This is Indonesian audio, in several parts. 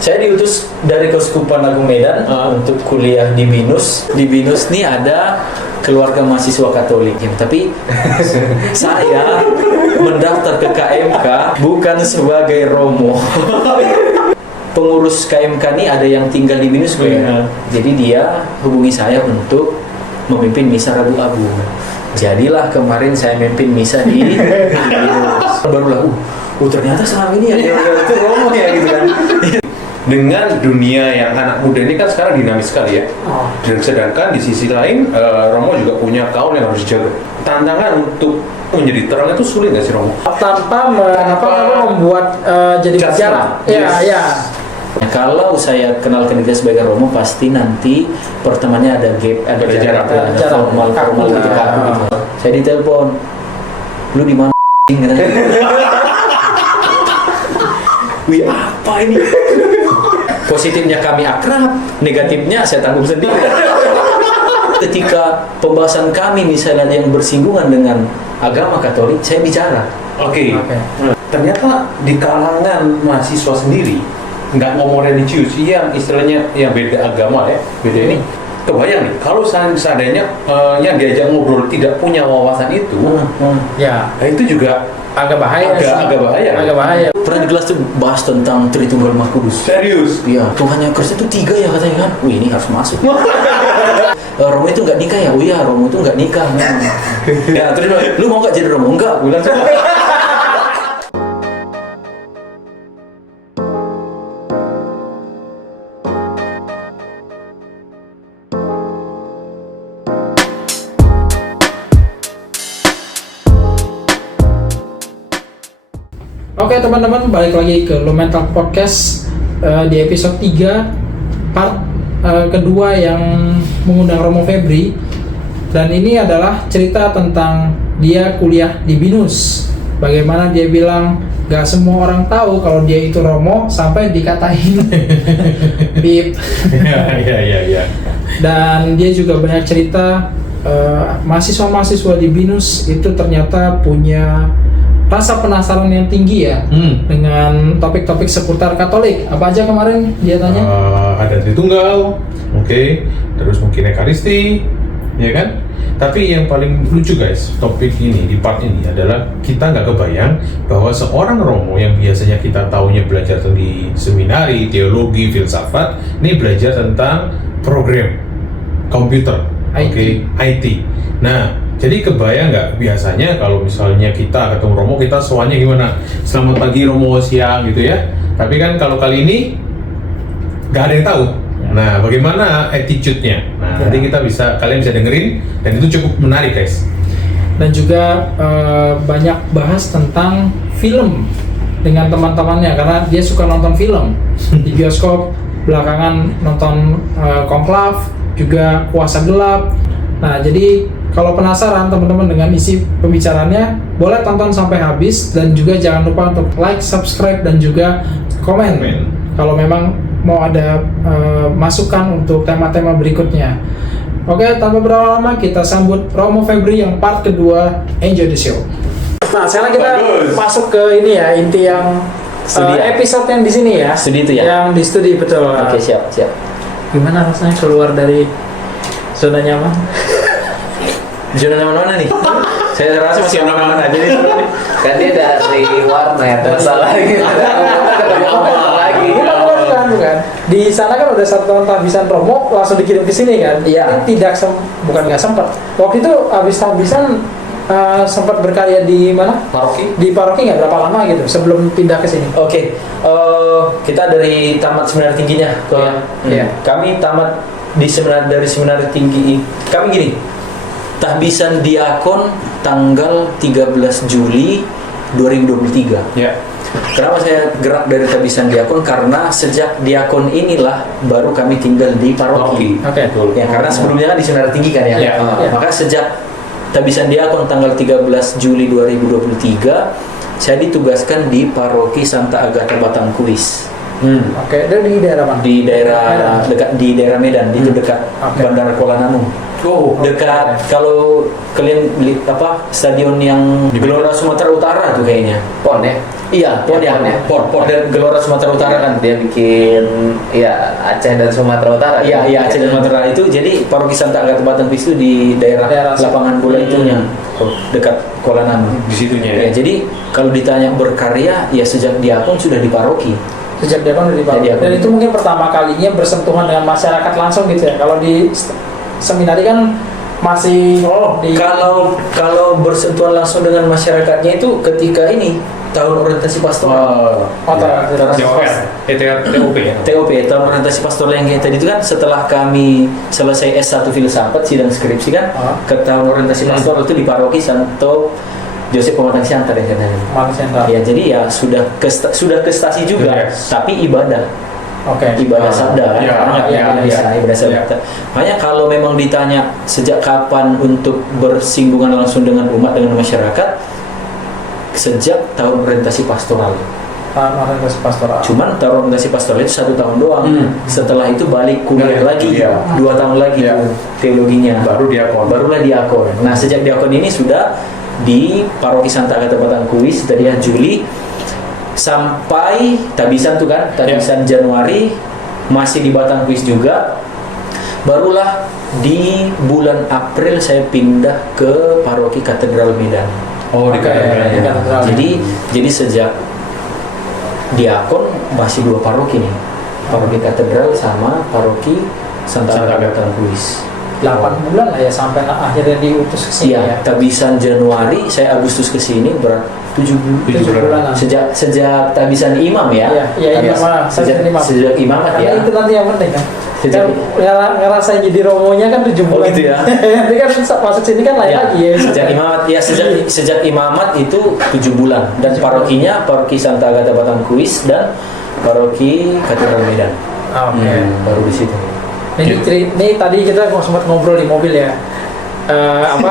Saya diutus dari Keuskupan Agung Medan untuk kuliah di BINUS. Di BINUS nih ada keluarga mahasiswa Katolik, tapi saya mendaftar ke KMK bukan sebagai Romo. Pengurus KMK nih ada yang tinggal di BINUS jadi dia hubungi saya untuk memimpin misa Rabu Abu. Jadilah kemarin saya memimpin misa di BINUS. Barulah, ternyata selama ini ada itu Romo ya gitu kan. Dengan dunia yang anak muda ini kan sekarang dinamis sekali ya. Dan sedangkan di sisi lain Romo juga punya kaum yang harus dijaga. Tantangan untuk menjadi terang itu sulit nggak sih Romo? Tanpa membuat jadi bicara. Ya. Kalau saya kenalkan dia sebagai Romo, pasti nanti pertamanya ada gap, ada jarak formal gitu kaku gitu. Saya ditelepon, lu di mana? Wih, apa ini? Positifnya kami akrab, negatifnya saya tanggung sendiri. Ketika pembahasan kami misalnya yang bersinggungan dengan agama Katolik, saya bicara. Oke. Ternyata di kalangan mahasiswa sendiri nggak ngomong religius, yang istilahnya yang beda agama ya, beda ini. Kebayang nih, kalau seandainya yang diajak ngobrol tidak punya wawasan itu, itu juga agak bahaya. Agak bahaya. Pernah di kelas tuh bahas tentang Tritunggal Maha Kudus. Serius? Iya, Tuhan yang Kristus itu 3 ya katanya kan. Wih, ini harus masuk. Romo itu nggak nikah ya? Oh iya, Romo itu nggak nikah. Ya, terus lu mau nggak jadi Romo? Enggak, gue bilang. Oke teman-teman, balik lagi ke Low Mental Podcast di episode 3 part kedua yang mengundang Romo Febri. Dan ini adalah cerita tentang dia kuliah di BINUS. Bagaimana dia bilang gak semua orang tahu kalau dia itu Romo sampai dikatain Bip. Iya. Dan dia juga banyak cerita mahasiswa-mahasiswa di BINUS itu ternyata punya rasa penasaran yang tinggi ya dengan topik-topik seputar Katolik. Apa aja kemarin dia tanya? Ada Tritunggal, terus mungkin Ekaristi, ya kan? Tapi yang paling lucu guys, topik ini di part ini adalah kita nggak kebayang bahwa seorang Romo yang biasanya kita taunya belajar di seminari, teologi, filsafat, ini belajar tentang program komputer, IT. Nah, jadi kebayang nggak biasanya kalau misalnya kita ketemu Romo, kita soalnya gimana? Selamat pagi Romo, siang gitu ya. Tapi kan kalau kali ini nggak ada yang tahu. Nah, bagaimana attitude-nya? Nah, nanti kalian bisa dengerin dan itu cukup menarik guys. Dan juga banyak bahas tentang film dengan teman-temannya karena dia suka nonton film di bioskop. Belakangan nonton Konklav, juga Kuasa Gelap. Nah, jadi kalau penasaran teman-teman dengan isi pembicaraannya, boleh tonton sampai habis dan juga jangan lupa untuk like, subscribe dan juga komen. Kalau memang mau ada masukan untuk tema-tema berikutnya. Oke, tanpa berlama-lama kita sambut Romo Febri yang part kedua. Enjoy the show. Nah, sekarang kita masuk ke ini ya, inti yang episode yang di sini ya. Studi itu ya? Yang di studi, betul. Oke, siap. Gimana rasanya keluar dari zona nyaman? Zona nyaman mana nih? Saya rasa masih aman-aman aja nih. Kan dia dari warnet, masalah gitu. Bukan. Di sana kan udah satu tahun tahbisan Romo langsung dikirim ke sini kan? Iya. Bukan nggak sempat. Waktu itu habis tahbisan sempat berkarya di mana? Paroki. Di paroki nggak berapa lama gitu sebelum pindah ke sini. Oke. Kita dari tamat seminari tingginya. Kami tamat dari seminari tinggi. Kami gini. Tahbisan diakon tanggal 13 Juli 2023. Ya. Kenapa saya gerak dari tahbisan diakon? Karena sejak diakon inilah baru kami tinggal di paroki. Oke. Ya, karena sebelumnya kan di seminari tinggi kan ya. Maka sejak tahbisan diakon tanggal 13 Juli 2023, saya ditugaskan di paroki Santa Agatha Batangkuis. Oke, dan di daerah mana? Di daerah dekat di daerah Medan, itu dekat Bandara Kuala Namu. Oh, dekat kalau kalian lihat apa stadion yang di Gelora Sumatera Utara tuh kayaknya. Pon ya. Iya, Pon ya. Pon dan Gelora Sumatera Utara kan. Dia bikin ya Aceh dan Sumatera Utara. Iya, Aceh dan Sumatera itu. Jadi paroki Santa Agatha Batangkuis itu di daerah lapangan bola itunya, dekat Kuala Namu. Di situnya Ya, jadi kalau ditanya berkarya, ya sejak diakon sudah di paroki. Sejak dia kan udah dibangun. Jadi aku- Dan itu mungkin pertama kalinya bersentuhan dengan masyarakat langsung gitu ya. Kalau di seminari kan masih di Kalau bersentuhan langsung dengan masyarakatnya itu ketika ini tahun orientasi pastoral. TOP ya. TOP, tahun orientasi pastoral yang kayak tadi itu kan setelah kami selesai S1 filsafat sidang skripsi kan ke tahun orientasi pastoral itu di paroki Santo Joseph Pematang Siantar ya katanya. manusia. Ya jadi ya sudah ke stasi juga, Yes. tapi ibadah. Oke. Ibadah sabda kan, Ya, karena nggak ya, bisa ya. ibadah sabda. Makanya kalau memang ditanya sejak kapan untuk bersinggungan langsung dengan umat, dengan masyarakat, sejak tahun orientasi pastoral. Tahun orientasi pastoral. Cuman tahun orientasi pastoral itu 1 tahun doang. Setelah itu balik kuliah lagi, Iya. 2 tahun lagi Iya. teologinya. Baru diakon. Barulah diakon. Nah sejak diakon ini sudah di paroki Santa Agatha Batangkuis dari Juli sampai Tabisan tuh kan, Tabisan Januari masih di Batangkuis juga. Barulah di bulan April saya pindah ke paroki Katedral Medan. Oh, di Oke, Katedral. di Katedral. Jadi sejak diakon masih 2 paroki nih, paroki Katedral sama paroki Santa Agatha Batangkuis. 8 bulan lah ya sampai akhirnya diutus ke sini Iya, ya. Tabisan Januari, saya Agustus ke sini berat 7 7 bulan. sejak tabisan imam ya. Iya, Tabis- imam, sejak imam. sejak imamat Karena ya. itu nanti yang penting kan. Sejak- Ngerasain jadi romonya kan 7 Oh, bulan. gitu ya. Nanti kan masuk sini kan lain Ya, lagi ya. sejak imamat ya sejak imamat itu 7 bulan dan parokinya paroki Santa Agatha Batangkuis dan paroki Katedral Medan. Oke. Baru di situ. Ini tadi kita sempat ngobrol di mobil ya.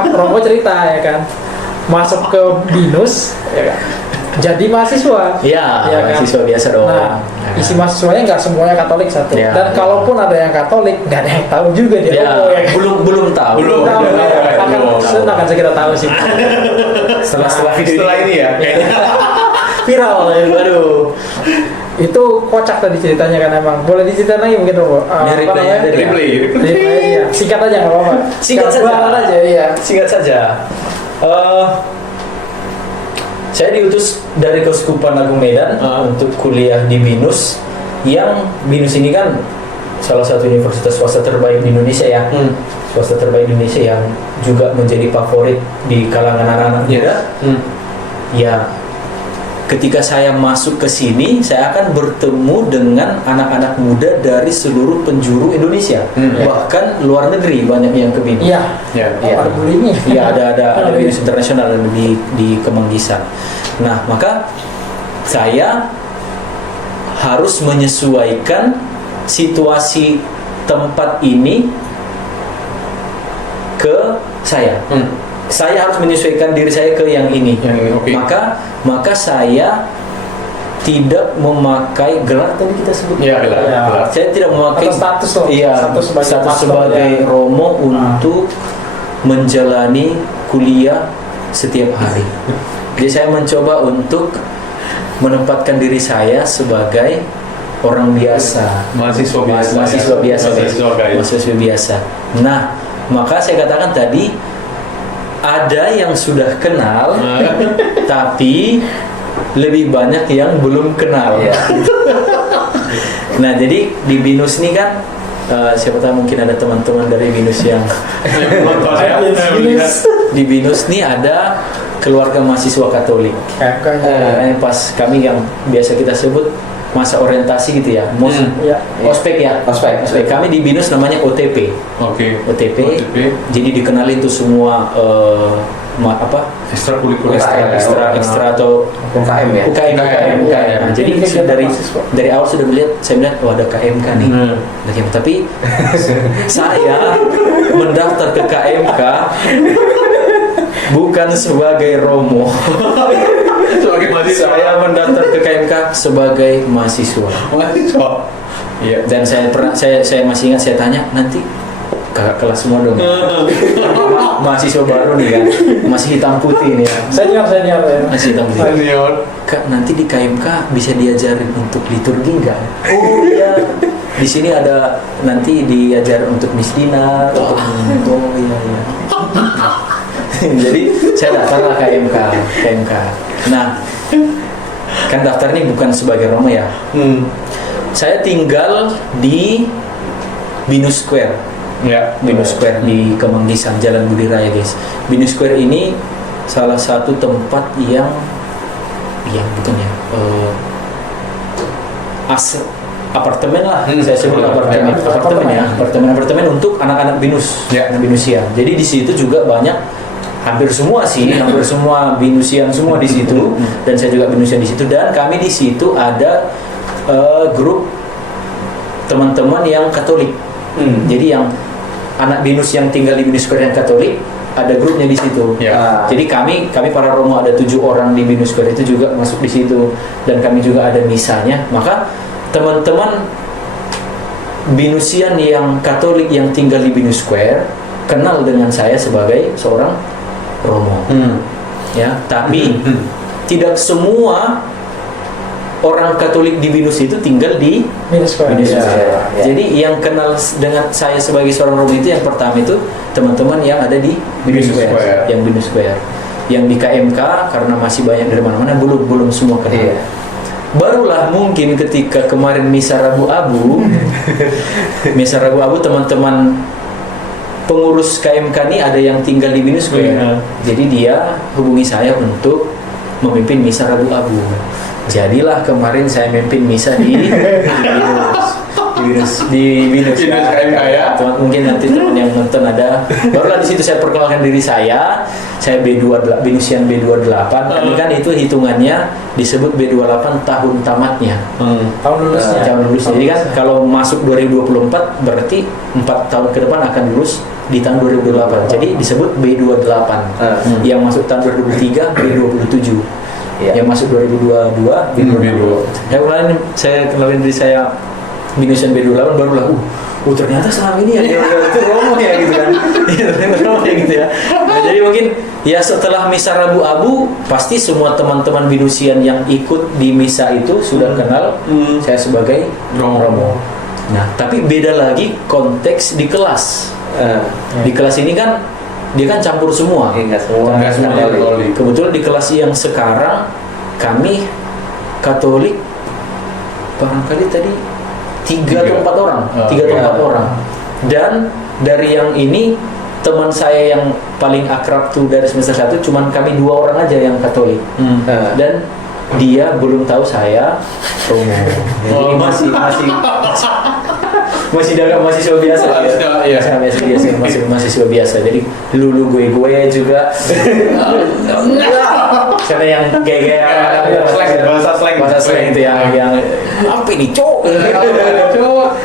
Romo cerita ya kan. Masuk ke BINUS ya kan. Jadi mahasiswa. Iya, Ya kan? mahasiswa biasa dong. Nah, isi mahasiswanya nggak semuanya Katolik satu. Ya. Dan kalaupun ada yang Katolik, nggak ada yang tahu juga dia Ya, Romo ya kan. belum tahu. Belum. Tahu ya. Akan belum. senang kan kita tahu sih. Setelah ini ya, kayaknya. Viral ya. Waduh. Itu kocak tadi ceritanya kan emang. Boleh diceritain lagi mungkin Romo? Ini replaynya ada di- Replay. Iya. Singkat aja nggak apa-apa. Singkat saja. Gambaran aja iya. Singkat saja. Saya diutus dari Keuskupan Agung Medan untuk kuliah di BINUS. Yang BINUS ini kan salah satu universitas swasta terbaik di Indonesia ya. Swasta terbaik di Indonesia yang juga menjadi favorit di kalangan anak-anak muda. Ya, ketika saya masuk ke sini, saya akan bertemu dengan anak-anak muda dari seluruh penjuru Indonesia, bahkan luar negeri banyak yang ke BINUS. Iya. Ya. Iya. Ada bullying. Iya, ada BINUS internasional di Kemanggisan. Nah, maka saya harus menyesuaikan situasi tempat ini ke saya. Saya harus menyesuaikan diri saya ke yang ini. Yang ini, oke. Maka saya tidak memakai gelar tadi kita sebut. Iya, gelar. Ya. Saya tidak memakai Atau status loh. Iya, Status sebagai status pastor, sebagai ya. romo untuk menjalani kuliah setiap hari. Jadi saya mencoba untuk menempatkan diri saya sebagai orang biasa, Mahasiswa biasa. mahasiswa biasa, Mahasiswa mahasiswa biasa. Nah, maka saya katakan tadi ada yang sudah kenal, tapi lebih banyak yang belum kenal. Iya. Nah, jadi di BINUS ini kan siapa tahu mungkin ada teman-teman dari BINUS yang di BINUS ini ada keluarga mahasiswa Katolik. Pas kami yang biasa kita sebut masa orientasi gitu ya, Iya. ospek ya, Ospek. Kami di BINUS namanya OTP. OTP. Jadi dikenalin tuh semua Ekstrakurikuler. ekstra atau UKM ya. UKM. Iya. Nah, jadi dari awal sudah melihat, saya melihat ada KMK nih. Tapi saya mendaftar ke KMK bukan sebagai romo. Sebagai mahasiswa. Saya mendaftar ke KMK sebagai mahasiswa. Mahasiswa. Iya. Dan saya masih ingat, saya tanya nanti kakak kelas semua dong. Mahasiswa baru nih kan, masih hitam putih nih ya. Senior ya. Masih hitam putih. Senior. Kak, nanti di KMK bisa diajarin untuk liturgi nggak? Oh iya. Di sini ada nanti diajar untuk misdina. Oh iya. Jadi saya daftarlah KMK. Nah, kan daftar ini bukan sebagai Romo ya. Saya tinggal di Binus Square. Ya. Binus Square di Kemanggisan, Jalan Budi Raya, guys. Binus Square ini salah satu tempat yang bukan ya, apartemen lah, saya sebut apartemen untuk anak-anak binus, anak binusian. Jadi di situ juga banyak, hampir semua binusian semua di situ, dan saya juga binusian di situ. Dan kami di situ ada grup teman-teman yang Katolik. Jadi yang anak binus yang tinggal di Binus Square yang Katolik, ada grupnya di situ. Jadi kami para Romo ada 7 orang di Binus Square itu juga masuk di situ, dan kami juga ada misanya. Maka teman-teman binusian yang Katolik yang tinggal di Binus Square kenal dengan saya sebagai seorang Romo. Ya, tapi tidak semua orang Katolik di Binus itu tinggal di Binus Square. Jadi yang kenal dengan saya sebagai seorang Romo itu yang pertama itu teman-teman yang ada di Binus Square, yang Binus Square. Yang di KMK karena masih banyak dari mana-mana, belum semua kenal. Barulah mungkin ketika kemarin misa Rabu Abu, teman-teman pengurus KMK ini ada yang tinggal di Binus Square. Jadi dia hubungi saya untuk memimpin misa Rabu Abu. Jadilah kemarin saya memimpin misa di Binus KMK ya. Mungkin nanti teman yang nonton ada. Barulah di situ saya perkenalkan diri saya Binusian B28. Ini kan itu hitungannya disebut B28 tahun tamatnya. Tahun lulusnya. Tahun lulusnya. Jadi kan kalau masuk 2024 berarti 4 tahun ke depan akan lulus di tahun 2028. Jadi disebut B28. Yang masuk tahun 2023 B27. Yang masuk 2022 B22. Saya kenalin diri saya Binusian B28, barulah ternyata selama ini ya itu Romo ya gitu kan. Romo ya gitu ya. Nah, jadi mungkin ya setelah misa Rabu Abu pasti semua teman-teman Binusian yang ikut di misa itu sudah kenal saya sebagai Romo. Nah, tapi beda lagi konteks di kelas. Di kelas ini kan dia kan campur semua. Enggak semua Katolik. Kebetulan di kelas yang sekarang kami Katolik barangkali tadi 3 atau 4 orang. 3 atau 4 orang. Dan dari yang ini teman saya yang paling akrab tuh dari semester 1 cuman kami 2 orang aja yang Katolik. Dan dia belum tahu saya Romo. Jadi masih mahasiswa biasa ya. Masih mahasiswa biasa. Jadi lulu gue juga. Karena yang kayak bahasa slang itu yang apa ini cok?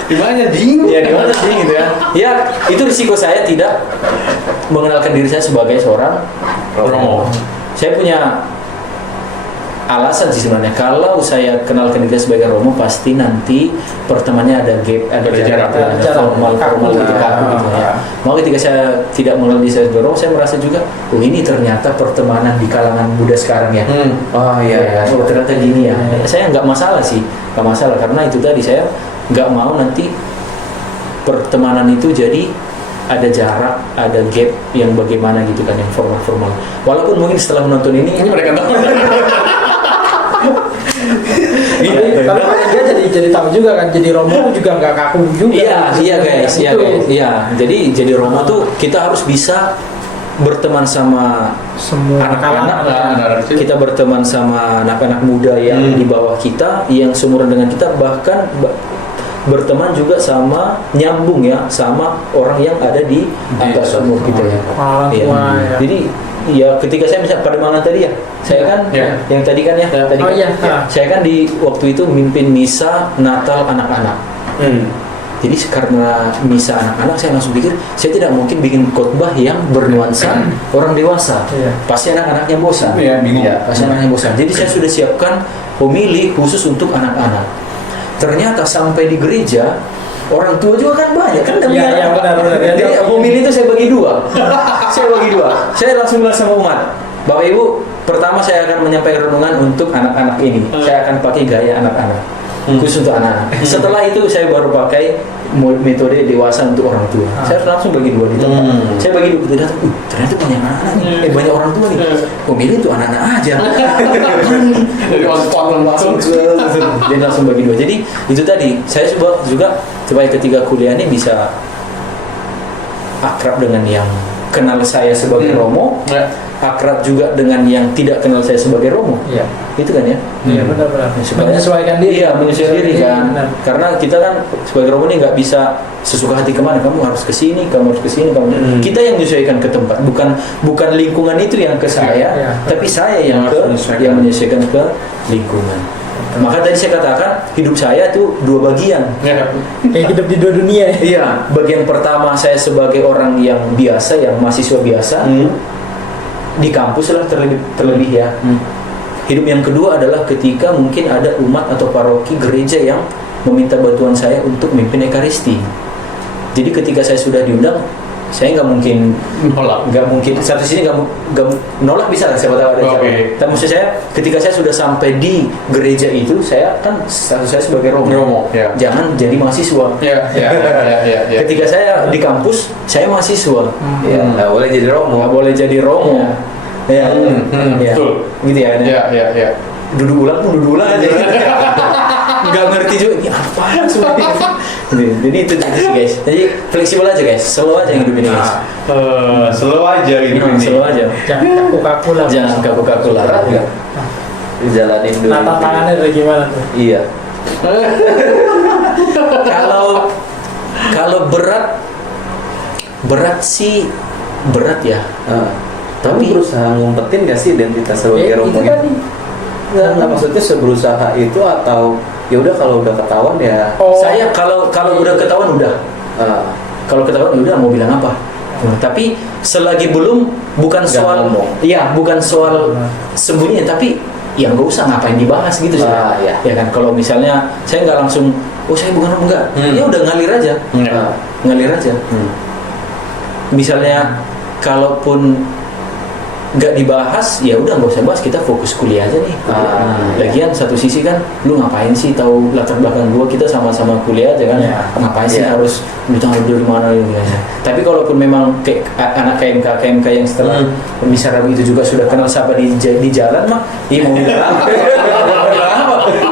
Di mana ding? Ya di mana ding gitu ya. Ya itu risiko saya tidak mengenalkan diri saya sebagai seorang Romo. Saya punya alasan sih sebenarnya. Kalau saya kenalkan diri sebagai Romo pasti nanti pertemanannya ada gap, ada jarak, ada formal gitu kaku gitu ya. Mau ketika saya tidak mengenal diri saya sebagai Romo, saya merasa juga, ini ternyata pertemanan di kalangan Buddha sekarang ya. Ternyata gini ya. Saya nggak masalah sih, nggak masalah karena itu tadi saya nggak mau nanti pertemanan itu jadi ada jarak, ada gap yang bagaimana gitu kan, yang formal. Walaupun mungkin setelah menonton ini mereka tahu. Tapi dia jadi tahu juga kan, jadi Romo juga nggak kaku juga. Iya guys. Jadi Romo tuh kita harus bisa berteman sama semua anak-anak. Kita berteman sama anak-anak muda yang di bawah kita, yang seumuran dengan kita, bahkan berteman juga sama nyambung ya sama orang yang ada di atas umur kita ya. Jadi ya ketika saya misalnya pada malam tadi ya, saya kan yang tadi kan saya kan di waktu itu mimpin misa Natal anak-anak. Jadi karena misa anak-anak saya langsung pikir saya tidak mungkin bikin khotbah yang bernuansa orang dewasa. Pasti anak-anaknya bosan. Pasti anak-anaknya bosan. Jadi saya sudah siapkan homili khusus untuk anak-anak. Ternyata sampai di gereja orang tua juga kan banyak kan kami. Iya, benar. Jadi pemilih itu saya bagi dua. Saya langsung bilang sama umat, Bapak Ibu, pertama saya akan menyampaikan renungan untuk anak-anak ini. Saya akan pakai gaya anak-anak, khusus untuk anak-anak. Setelah itu saya baru pakai metode dewasa untuk orang tua. Saya langsung bagi dua di tempat. Saya bagi dua kita datang, ternyata banyak anak-anak nih, banyak orang tua nih. Pemilih itu anak-anak aja. Dari on langsung. Jadi langsung bagi dua. Jadi itu tadi saya juga supaya ketika kuliah ini bisa akrab dengan yang kenal saya sebagai Romo, akrab juga dengan yang tidak kenal saya sebagai Romo. Iya. Itu kan ya? Iya, benar. Supaya- Menyesuaikan diri. Iya, menyesuaikan diri kan. Benar. Karena kita kan sebagai Romo ini nggak bisa sesuka hati kemana. Kamu harus ke sini, kamu harus ke sini, Kita yang menyesuaikan ke tempat, bukan lingkungan itu yang ke saya, Iya. tapi saya yang Harus menyesuaikan. yang menyesuaikan ke lingkungan. Maka tadi saya katakan hidup saya tuh dua bagian. Kayak hidup di dua dunia. Iya, bagian pertama saya sebagai orang yang biasa, yang mahasiswa biasa di kampus lah terlebih ya. Hidup yang kedua adalah ketika mungkin ada umat atau paroki gereja yang meminta bantuan saya untuk memimpin ekaristi. Jadi ketika saya sudah diundang, saya nggak mungkin satu sini nggak nolak, bisa lah, siapa tahu ada jalan. Tapi maksud saya ketika saya sudah sampai di gereja itu, saya kan status saya sebagai Romo. Ya. Jangan jadi mahasiswa. Ya. Ketika saya di kampus, saya mahasiswa. Ya, nggak boleh jadi Nggak Romo. boleh jadi Romo. Ya. Ya. Betul. Gitu ya. Ya. Duduk ulang aja. Nggak ngerti juga ini apa sebenarnya. Jadi itu sih guys. Jadi fleksibel aja guys. Slow aja hidup ini guys. Slow aja gitu ini. Slow aja. Jangan kaku-kaku lah. Jangan kaku-kaku lah. Berat nggak? Dijalanin dulu. Nah, tantangannya dari gimana tuh? Iya. Kalau berat sih berat ya. Tapi berusaha ngumpetin nggak sih identitas sebagai Romo itu tadi. Nggak, maksudnya berusaha itu atau ya udah kalau udah ketahuan ya. Saya kalau udah ketahuan udah. Kalau ketahuan udah mau bilang apa. Tapi selagi belum bukan Nggak soal ngomong. iya bukan soal sembunyi, tapi ya nggak usah ngapain dibahas gitu sih. Ya. Ya kan kalau misalnya saya nggak langsung saya bukan Romo, enggak. Ya udah ngalir aja. Ngalir aja. Misalnya kalaupun nggak dibahas, ya udah nggak usah bahas, kita fokus kuliah aja nih. Lagian satu sisi kan, lu ngapain sih tahu latar belakang gua, kita sama-sama kuliah aja kan. Ngapain sih harus lu tahu dari mana gitu aja. Tapi kalaupun memang kayak anak KMK yang setelah misal itu juga sudah kenal siapa di jalan mah, mau bilang apa?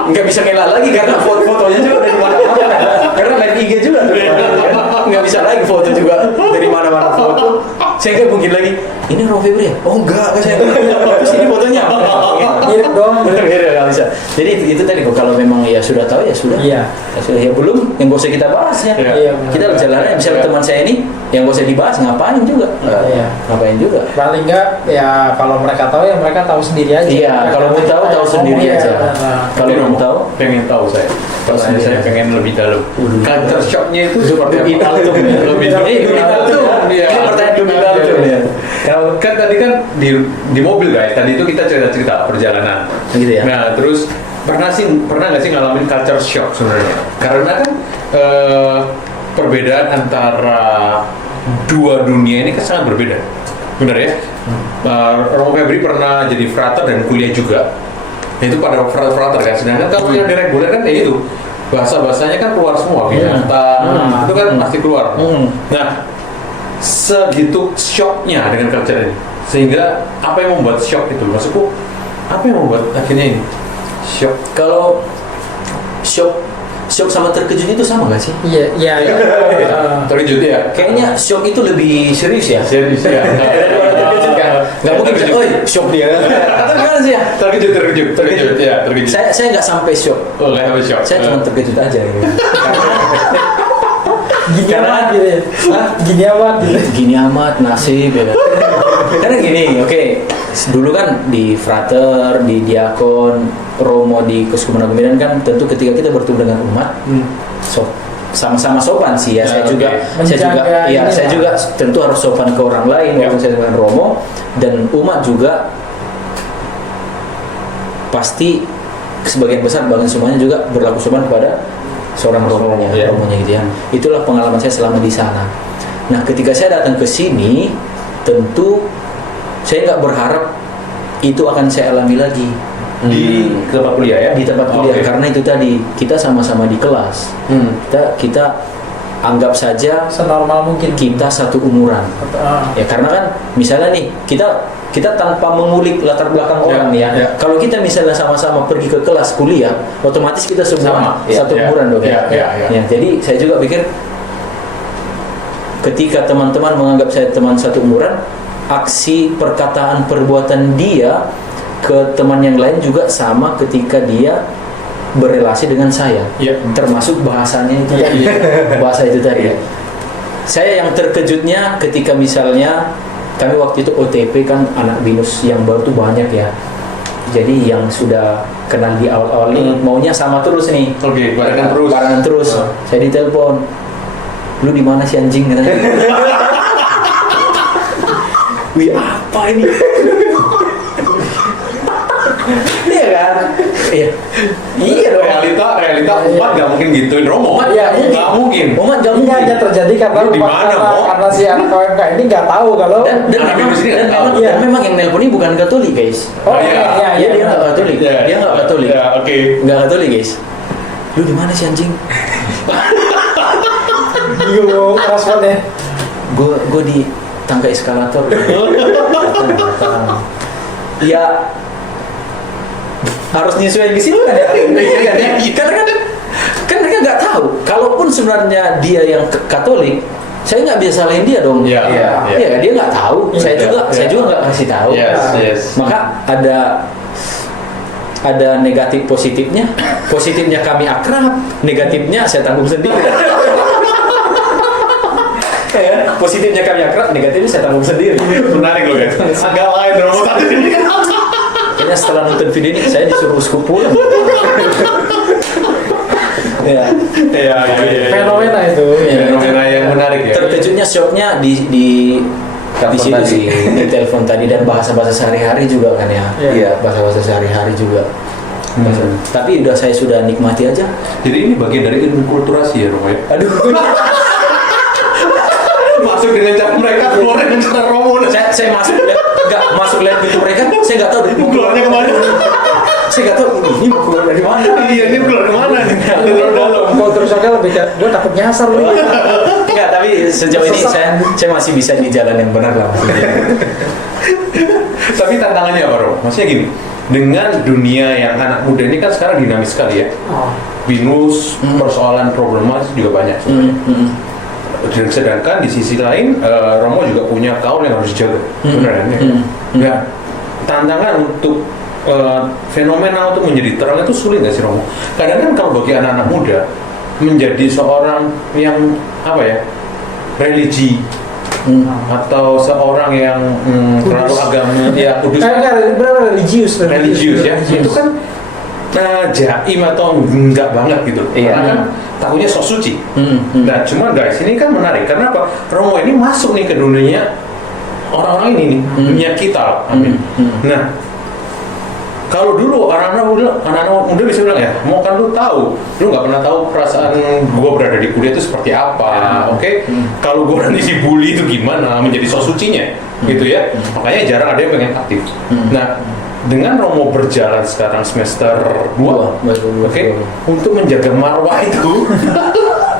Nggak bisa ngelak lagi karena foto-fotonya juga dari mana-mana. Karena live IG juga tuh. Nggak bisa lagi foto juga dari mana-mana foto. Saya nggak mungkin lagi ini Romo Febri ya? Oh enggak, saya terus ini fotonya Mirip dong. nggak bisa. Jadi itu tadi kok, kalau memang ya sudah tahu ya sudah. Iya. Ya sudah, ya belum, yang nggak usah kita bahas ya. Iya, Kita jalannya misalnya teman saya ini yang nggak usah dibahas, ngapain juga. Iya. Ngapain juga. Paling enggak ya kalau mereka tahu ya mereka tahu sendiri aja. Iya, kalau mau tahu sendiri Iya, aja. benar. Kalau mau tahu pengen tahu saya. Saya pengen lebih dalam. Culture shocknya itu seperti lebih apa? dalam. Lebih dalam. Ini pertanyaan lebih dalam. Kalau kan tadi kan di mobil guys, tadi itu kita cerita perjalanan. Gitu ya. Nah terus pernah nggak sih ngalamin culture shock sebenarnya? Karena kan perbedaan antara dua dunia ini kan sangat berbeda, benar ya? Romo Febri pernah jadi frater dan kuliah juga. Itu pada frater kan, sedangkan kalau yang di reguler kan ya itu bahasanya kan keluar semua, itu kan pasti keluar. Nah, segitu shocknya dengan culture ini, sehingga apa yang membuat shock itu? Maksudku, apa yang membuat akhirnya ini shock? Kalau shock sama terkejut itu sama gak sih? Iya. Terkejut ya? Kayaknya shock itu lebih serius ya. Serius ya? Terkejut kan? Nggak mungkin bisa, "Oi, shock dia." Atau gimana sih ya? Terkejut ya, terkejut. Saya nggak sampai shock. Oh, nggak sampai shock. Saya cuma terkejut aja gitu. Gini Karena- amat gitu ya. Gini amat gitu. Gini amat nasib ya kan? Karena gini, oke. Dulu kan di frater, di diakon, Romo di Keuskupan Agung Medan kan tentu ketika kita bertemu dengan umat, sama-sama sopan sih ya. Saya juga, Menjaga ini saya lah. juga tentu harus sopan ke orang lain walaupun saya dengan Romo, dan umat juga pasti sebagian besar bahkan semuanya juga berlaku sopan kepada seorang romonya, Iya. romonya gitu ya. Itulah pengalaman saya selama di sana. Nah, ketika saya datang ke sini, tentu saya nggak berharap itu akan saya alami lagi Di tempat kuliah ya? di tempat kuliah, Oke. karena itu tadi kita sama-sama di kelas. Kita anggap saja Senormal mungkin. kita satu umuran. Ah. Ya karena kan misalnya nih kita tanpa mengulik latar belakang orang nih ya. ya. Kalau kita misalnya sama-sama pergi ke kelas kuliah, otomatis kita semua Sama, satu ya, umuran dong ya, ya, ya. Ya, jadi saya juga pikir ketika teman-teman menganggap saya teman satu umuran, aksi perkataan perbuatan dia ke teman yang lain juga sama ketika dia berrelasi dengan saya. Iya. Termasuk bahasanya itu tadi. Bahasa itu tadi. Saya yang terkejutnya ketika misalnya kami waktu itu OTP kan anak BINUS yang baru tuh banyak ya. Jadi yang sudah kenal di awal-awal ini maunya sama terus nih. Oke, barengan terus. Barengan terus. Saya ditelepon. Lu di mana sih anjing katanya. Wih, apa ini? Iya kan? Iya. Iya dong. realita umat nggak mungkin gituin Romo. Umat ya, nggak mungkin. Umat nggak Ini mungkin. hanya terjadi karena Lu di mana, Mo? karena si anak KMK ini nggak tahu kalau Dan Anak memang, BINUS ini dan nggak tahu. memang, Iya. dan memang yang nelpon ini bukan Katolik guys. oh iya. iya Iya, dia nggak Katolik. Iya. Dia nggak Katolik. Ya, oke. Nggak Katolik guys. Lu di mana sih anjing? bingung responnya. Gue di tangga eskalator. Ya harus nyesuaiin ke situ kan ya? Kan mereka nggak tahu. Kalaupun sebenarnya dia yang Katolik, saya nggak bisa salahin dia dong. Iya, iya, iya. Iya, dia nggak tahu. Saya Iya, juga, iya. saya juga nggak kasih tahu. Yes, yes. Maka ada negatif positifnya. Positifnya kami akrab, negatifnya saya tanggung sendiri. Ya, positifnya kami akrab, negatifnya saya tanggung sendiri. Menarik loh guys. Agak lain Romo tadi. Kayaknya setelah nonton video ini saya disuruh uskup pulang. Ya. Iya. Fenomena itu. Fenomena yang menarik ya. Terkejutnya shocknya di Telepon situ tadi. sih, di telepon tadi, dan bahasa-bahasa sehari-hari juga kan ya. Iya. Bahasa-bahasa sehari-hari juga. Tapi saya sudah nikmati aja. Jadi ini bagian dari ilmu kulturasi ya Romo ya? Aduh. Masuk dengan cara mereka, keluar dengan cara Romo. saya masuk lihat pintu mereka, saya nggak tahu dari Keluarnya kemana? Saya nggak tahu ini mau keluar dari mana. Iya, ini keluar kemana nih? Keluar dalam. Kalau terus aja lebih gue takut nyasar lu. Enggak, tapi sejauh ini saya masih bisa di jalan yang benar lah. Tapi tantangannya apa, Romo? Maksudnya gini, dengan dunia yang anak muda ini kan sekarang dinamis sekali ya. BINUS, persoalan problematis juga banyak sebenarnya. Sedangkan di sisi lain, Romo juga punya kaul yang harus dijaga. Benar ya? Nah, tantangan untuk fenomena untuk menjadi terang itu sulit nggak sih Romo? Kadang kan kalau bagi anak-anak muda menjadi seorang yang apa ya, religi atau seorang yang terlalu agama, ya kudus, Benar religius religius ya, itu kan jaim atau enggak banget gitu. Iya. Karena kan takutnya sok suci. Nah, cuma guys, ini kan menarik karena apa? Romo ini masuk nih ke dunia orang-orang ini nih, dunia kita. Amin. Nah, kalau dulu anak-anak muda bisa bilang ya, mau kan lu tahu, lu nggak pernah tahu perasaan gua berada di kuliah itu seperti apa, oke? Kalau gua nanti dibully itu gimana, menjadi sok sucinya, gitu ya. Makanya jarang ada yang pengen aktif. Nah, dengan Romo berjalan sekarang semester 2, oke, untuk menjaga marwah itu,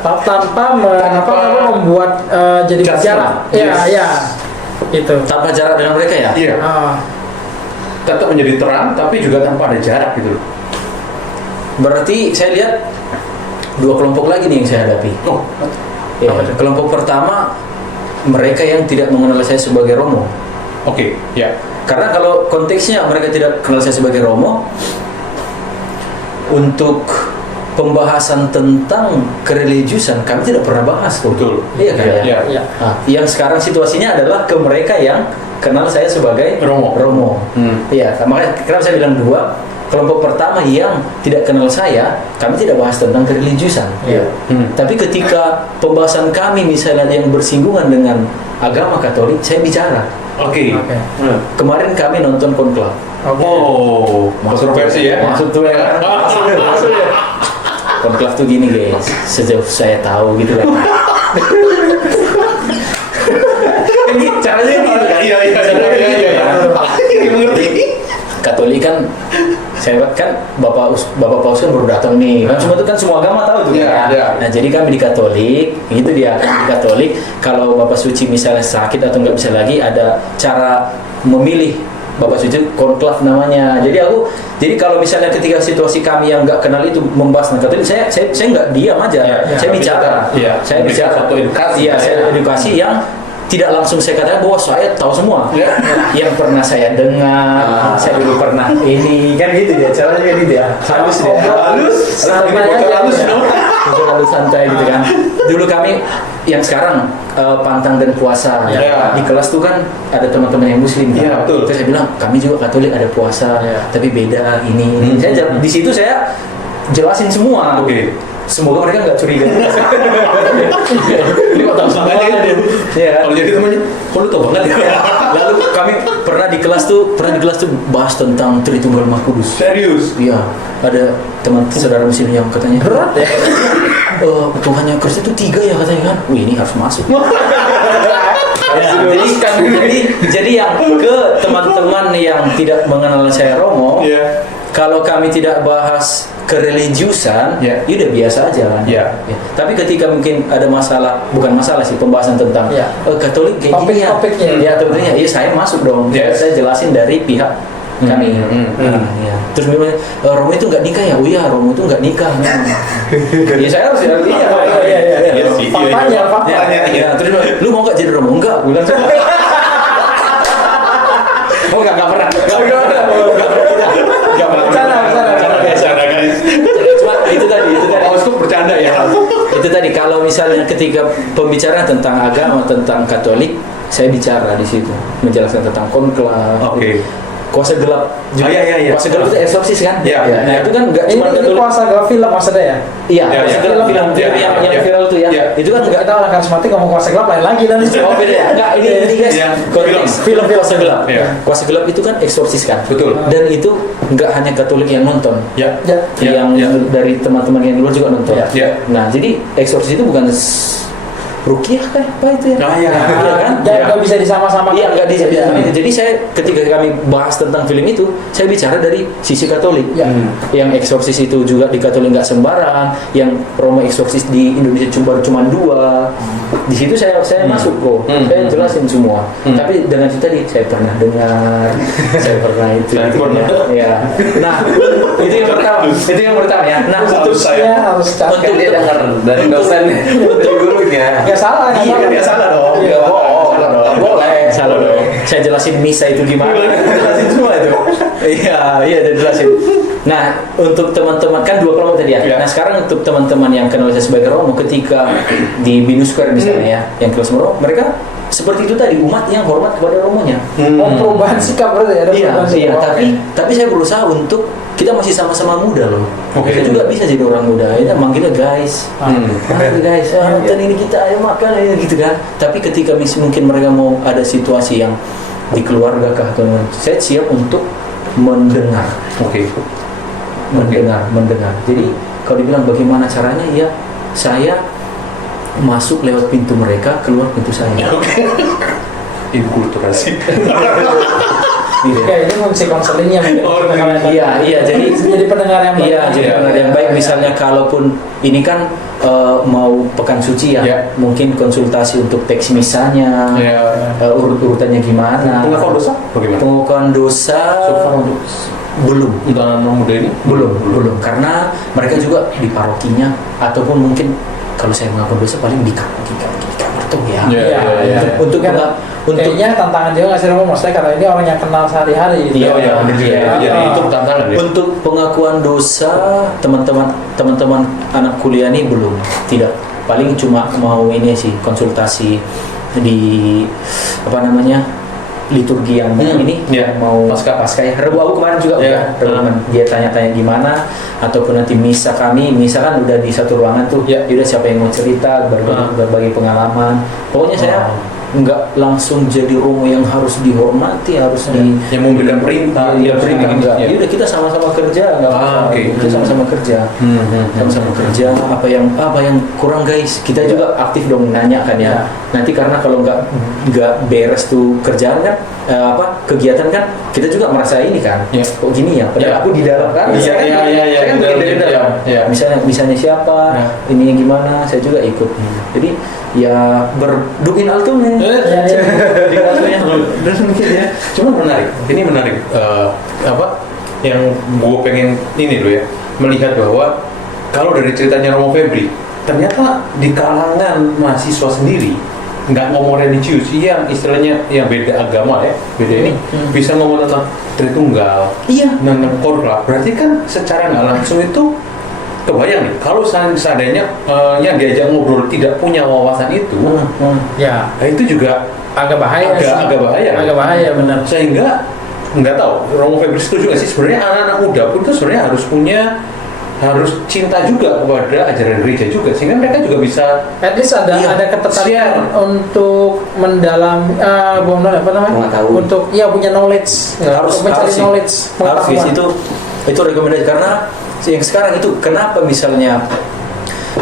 tanpa membuat jadi Judgment. jarak. Iya, Yes. iya. Itu. Tanpa jarak dengan mereka ya. iya, tetap menjadi terang, tapi juga tanpa ada jarak gitu loh. Berarti saya lihat dua kelompok lagi nih yang saya hadapi. Oh, Ya, apa itu? kelompok pertama mereka yang tidak mengenal saya sebagai Romo. oke, ya. Karena kalau konteksnya mereka tidak kenal saya sebagai Romo, untuk pembahasan tentang kereligiusan kami tidak pernah bahas tuh. Betul. Iya kan ya? Iya. Iya. Nah, yang sekarang situasinya adalah ke mereka yang kenal saya sebagai Romo. Iya, makanya kenapa saya bilang dua. Kelompok pertama yang tidak kenal saya, kami tidak bahas tentang kereligiusan. Iya. Tapi ketika pembahasan kami misalnya yang bersinggungan dengan agama Katolik, saya bicara. Oke. Oke. Kemarin kami nonton konklav. Oh, kontroversi ya. Masuk tuh ya. Masuk ya. konklav tuh gini guys, sejauh saya tahu gitu kan. Ini caranya gitu kan. Iya. Mengerti. Katolik kan, saya kan Bapak Paus kan baru datang nih. Kan semua itu kan semua agama tahu tuh. Iya, kan? iya. Nah jadi kami di Katolik, gitu dia kami di Katolik. Kalau Bapak Suci misalnya sakit atau nggak bisa lagi, ada cara memilih Bapak Suci konklav namanya. Jadi kalau misalnya ketika situasi kami yang nggak kenal itu membahas tentang Katolik, saya nggak diam aja. Saya bicara. Iya. Saya bicara. Satu edukasi. Iya, saya edukasi yang tidak langsung saya katakan bahwa saya tahu semua. Ya. Yang pernah saya dengar, saya dulu pernah ini kan gitu ya, caranya kan gitu ya. Halus dia. Halus santai gitu kan. Dulu kami yang sekarang pantang dan puasa. Ya. Di kelas tuh kan ada teman-teman yang muslim kan. Ya, betul. Terus saya bilang, kami juga Katolik ada puasa, tapi beda ini. Saya di situ saya jelasin semua. Oke. Semoga mereka nggak curiga. Ini kok tahu banget ya? Iya. Kalau jadi temannya, kok lu tau banget ya? Lalu kami pernah di kelas tuh bahas tentang Tritunggal Maha Kudus. Serius? Iya, ada teman saudara muslim yang katanya berat ya. Tuhan yang Kristus itu 3 ya katanya kan. Wih, ini harus masuk. Ya, jadi yang ke teman-teman yang tidak mengenal saya Romo, Iya. kalau kami tidak bahas kereligiusan, ya udah biasa aja kan. Ya. Ya. Tapi ketika mungkin ada masalah, bukan masalah sih, pembahasan tentang Katolik kayak gini ya. Topik-topiknya. Ya, topiknya. Iya, saya masuk dong. Yes. Saya jelasin dari pihak kami. Ya. Terus bilang, Romo itu nggak nikah ya? Oh iya, Romo itu nggak nikah. Ya saya harus Iya. Iya sih. Faktanya. Ya, terus bilang, lu mau nggak jadi Romo? Enggak. Gue bilang, oh nggak pernah. Bercanda guys. Cuma itu tadi. Paus tuh bercanda ya. Itu tadi kalau misalnya ketika pembicaraan tentang agama, tentang Katolik, saya bicara di situ menjelaskan tentang konklav. Oke. Kuasa gelap juga. Iya. Kuasa gelap itu eksorsis kan? Iya. Nah, itu kan enggak Ini cuma Katolik. kuasa gelap film maksudnya ya? Iya, Iya, kuasa iya. gelap film Iya, yang iya. viral itu ya. Iya. Itu kan enggak Kita orang karismatik ngomong kuasa gelap lain lagi nanti. oh beda ya? Enggak, ini guys. Iya. Konteks film kuasa gelap. Iya. Kuasa gelap itu kan eksorsis kan? Betul. Dan itu enggak hanya Katolik yang nonton. Ya. Ya. Yang dari teman-teman yang luar juga nonton. Ya. Nah, jadi eksorsis itu bukan rukiah kan apa itu ya? Ah, iya. Iya kan? Nggak bisa disama-samakan. Iya, nggak bisa. Jadi saya ketika kami bahas tentang film itu, saya bicara dari sisi Katolik. Ya. Yang eksorsis itu juga di Katolik nggak sembarang, yang Roma eksorsis di Indonesia cuma 2. Di situ saya masuk kok. Saya jelasin semua. Tapi dengan itu tadi saya pernah dengar, saya pernah itu. Saya pernah. Ya. Nah, itu yang pertama. Itu yang pertama ya. Nah, untuk Ya, harus untuk Dia dengar dari dosen, dari gurunya. Nggak salah. Iya, nggak salah dong. Iya, Nggak bohong. Boleh. Salah dong. Saya jelasin misa itu gimana. Jelasin semua itu. Iya, saya jelasin. Nah, untuk teman-teman kan 2 kelompok tadi ya. Iya. Nah, sekarang untuk teman-teman yang kenal saya sebagai Romo, ketika di Binus Square misalnya ya, yang kelas Romo, mereka seperti itu tadi, umat yang hormat kepada Romonya. Perubahan sikap berarti ya? Ada Iya, perubahan sikap. tapi saya berusaha untuk kita masih sama-sama muda loh. Oke. Kita juga bisa jadi orang muda. Kita manggilnya guys. Ayo guys, nonton ini kita, ayo makan ini gitu kan. Tapi ketika mungkin mereka mau ada situasi yang di keluarga kah atau saya siap untuk mendengar. Oke. Mendengar. Jadi kalau dibilang bagaimana caranya, ya saya masuk lewat pintu mereka, keluar pintu saya. Inkulturasi. Ya, ini fungsi konselingnya. Iya, jadi pendengar yang baik. Iya, jadi pendengar yang baik. Misalnya kalaupun ini kan mau pekan suci ya, Iya. mungkin konsultasi untuk teks misanya, urut-urutannya gimana. Pengakuan dosa bagaimana? Pengakuan dosa belum. Untuk anak muda ini? Belum. Karena mereka juga di parokinya ataupun mungkin kalau saya mengaku dosa paling di kamar tuh ya. Iya. Untuk kayaknya tantangan juga nggak sih Romo, maksudnya karena ini orang yang kenal sehari-hari. Iya, benar juga. Jadi itu tantangan ya. Untuk pengakuan dosa teman-teman anak kuliah ini belum, tidak. Paling cuma mau ini sih konsultasi di liturgi yang ini mau pasca ya. Rebu aku kemarin juga dia tanya-tanya gimana, ataupun nanti misa kan udah di satu ruangan tuh. Udah siapa yang mau cerita berbagi pengalaman. Pokoknya saya nggak langsung jadi romo yang harus dihormati, harus yang memberikan perintah, ya perintah enggak. ya. Ya udah kita sama-sama kerja, nggak apa-apa. oke. Kita sama-sama kerja, sama-sama kerja. Apa yang kurang guys, kita juga aktif dong nanya kan ya. Nanti karena kalau nggak beres tuh kerjaan kan, kegiatan kan, kita juga merasa ini kan. Ya. Kok gini ya? Padahal Ya. aku di dalam kan. Iya, saya kan, iya, iya, saya kan betul, bagian dari betul, dalam. ya, ya. Misalnya siapa, Ya. ini gimana, saya juga ikut. Jadi ya berdukin altum nih. Ya. Cuma menarik, ini menarik. Yang gue pengen ini loh ya, melihat bahwa kalau dari ceritanya Romo Febri, ternyata di kalangan mahasiswa sendiri nggak ngomong religius, yang istilahnya yang beda agama ya, beda ini bisa ngomong tentang Tritunggal, Iya. tentang korla. Berarti kan secara nggak langsung itu kebayang nih, kalau seandainya yang diajak ngobrol tidak punya wawasan itu, Ya, nah itu juga agak bahaya sih. agak bahaya. Agak bahaya benar. Sehingga nggak tahu Romo Febri setuju nggak sih, sebenarnya anak-anak muda pun itu sebenarnya harus cinta juga kepada ajaran gereja juga, sehingga mereka juga bisa At least ada ketertarikan untuk mendalam Mengetahui. untuk punya knowledge, Harus mencari sih. knowledge, harus guys, pengetahuan. itu rekomendasi karena yang sekarang itu kenapa misalnya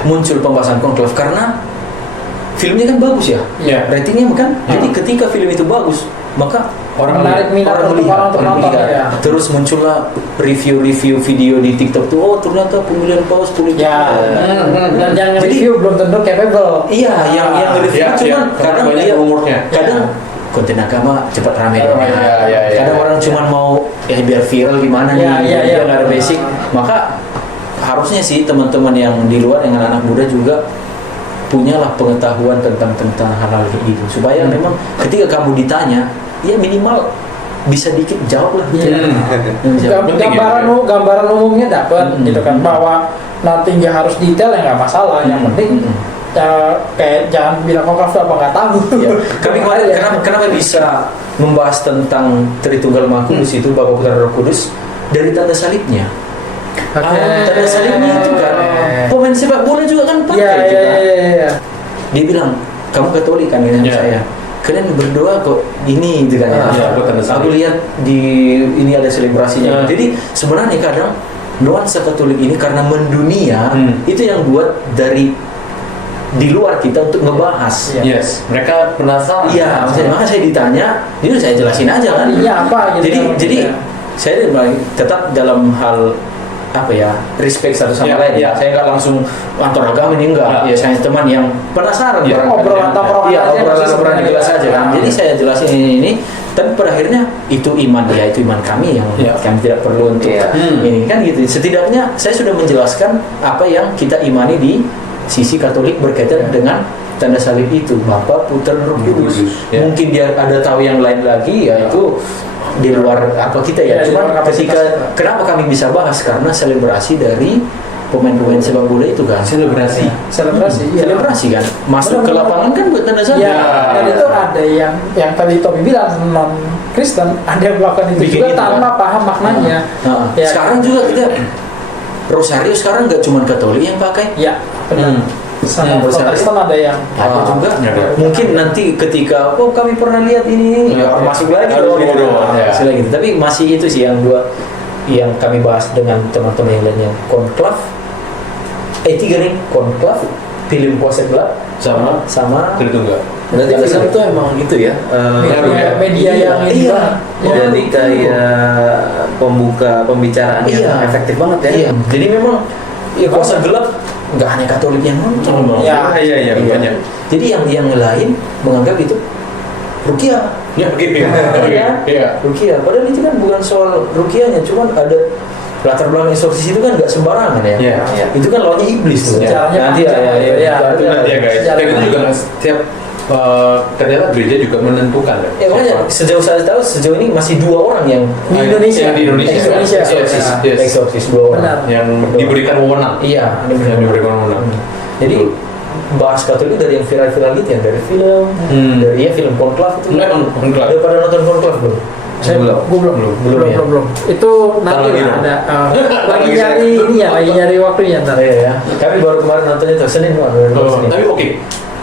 muncul pembahasan konklave, karena filmnya kan bagus ya, Ya. ratingnya kan, jadi ketika film itu bagus maka orang Menarik minat untuk orang untuk nonton, ya. terus muncullah review video di TikTok tuh, oh ternyata pemilihan paus politik. Ya, dan yang Jadi- review belum tentu capable. Iya, yang review Ya, cuman ya, kadang banyak dia rumornya. kadang konten agama cepat rame Oh, dong. iya, Kadang iya. orang cuman mau biar viral gimana nih, Iya, dia iya. nggak ada basic. Maka harusnya sih teman-teman yang di luar dengan anak muda juga punyalah pengetahuan tentang hal-hal kayak gitu, supaya memang ketika kamu ditanya, ya minimal bisa dikit jawab lah. Iya. Jawab. Penting ya, Gambaran umumnya dapat gitu kan, bahwa nanti nggak harus detail ya nggak masalah, yang penting kayak jangan bilang konklaf apa nggak tahu. Ya. Kami kemarin kenapa bisa membahas tentang Tritunggal Maha Kudus itu, Bapa Putra Roh Kudus, dari tanda salibnya. Tanda salibnya itu kan pemain sepak bola juga kan pakai Iya, itu kan. iya. Dia bilang, kamu Katolik kan dengan Iya. saya. Kalian berdoa kok ini gitu kan ya. Iya, aku tanda salib. Aku lihat di ini ada selebrasinya. Iya. Jadi sebenarnya kadang nuansa Katolik ini karena mendunia itu yang buat dari di luar kita untuk ngebahas. Iya. Yes, mereka penasaran. Iya, makanya saya ditanya, jadi saya jelasin aja kan. Iya apa gitu. Jadi saya tetap dalam hal apa ya, respect satu sama Iya, lain. iya. Saya nggak langsung antar agama ini enggak. Iya. Ya saya teman yang penasaran. Iya, barangkali. obrolan-obrolan Iya, aja, obrolan maksudnya. di kelas aja kan. Iya. Jadi saya jelasin ini. Tapi pada akhirnya itu iman dia, itu iman kami yang Iya. kami tidak perlu untuk Iya. ini kan gitu. Setidaknya saya sudah menjelaskan apa yang kita imani di sisi Katolik berkaitan dengan tanda salib itu, Bapa, Putra, Roh Kudus. Ya. Mungkin dia ada tahu yang lain lagi, ya itu di luar apa kita ya. Ya, di Cuma luar kapasitas ketika kita. kenapa kami bisa bahas, karena selebrasi dari pemain-pemain sepak bola itu kan. Selebrasi. Selebrasi. Iya. Selebrasi kan. Masuk ke Benar-benar. lapangan kan buat tanda salib. Ya, dan itu ada yang tadi Tommy bilang non Kristen, ada yang melakukan itu Bikin juga itu, tanpa kan? paham maknanya. Nah, Ya. sekarang juga kita Rosario sekarang nggak cuma Katolik yang pakai. Ya, benar. Sama Rosario. Kristen ada yang Ada juga. ada. Mungkin nanti ketika kami pernah lihat ini ya, Ya. masuk lagi Harus dong, bodoh, ya. masuk lagi. Tapi masih itu sih yang dua yang kami bahas dengan teman-teman yang lainnya, konklav. Tiga nih, konklav, film puasa gelap sama Tritunggal. Berarti Tanda film salib. itu emang gitu ya. media yang ini Iya. banget. Oh, Jadi kayak pembuka pembicaraan Iya. yang efektif banget ya. Iya. Jadi memang ya puasa gelap nggak hanya Katolik yang nonton. Ya. Iya, banyak. Jadi yang lain menganggap itu rukiah. Ya, begitu. Iya. Rukiah. Padahal itu kan bukan soal rukiahnya, cuman ada latar belakang eksorsis itu kan nggak sembarangan ya. Iya. Iya. Itu kan lawannya iblis tuh. Sejarahnya Nanti panjang. ya. Itu nanti ya guys. Sejarah. Dan itu juga setiap ternyata gereja juga menentukan kan. Ya makanya sejauh saya tahu sejauh ini masih 2 orang yang Di Indonesia. Yang di Indonesia. Indonesia. Eksorsis. Yes. eksorsis 2 orang. Benar. Yang diberikan wewenang. Iya, Yang diberikan wewenang. Jadi bahas Katolik dari yang viral-viral gitu ya, dari film, dari ya film konklav itu. Memang konklav. Daripada nonton konklav belum? Saya belum ya. Itu nanti lagi dong. ada lagi Lagi nyari saya- ini ya, lagi nyari waktunya ntar. Iya ya. Kami baru kemarin nontonnya tuh Senin, Pak. Baru Oh, Senin. tapi oke.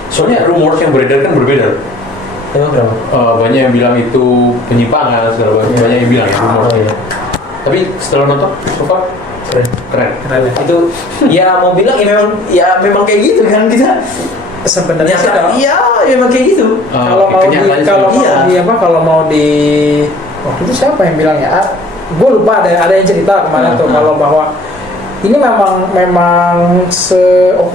Soalnya rumor yang beredar kan berbeda. Emang kenapa? Banyak yang bilang itu penyimpangan segala macam, banyak yang bilang ya rumor. Oh iya. Tapi setelah nonton, so far keren. Itu ya mau bilang ya memang kayak gitu kan kita. Sebenarnya Ya, sih kalau iya, memang kayak gitu. kalau mau di kenyataannya kalau seperti mau di apa kalau mau di waktu itu siapa yang bilang ya? Gue lupa ada yang cerita kemarin tuh kalau bahwa ini memang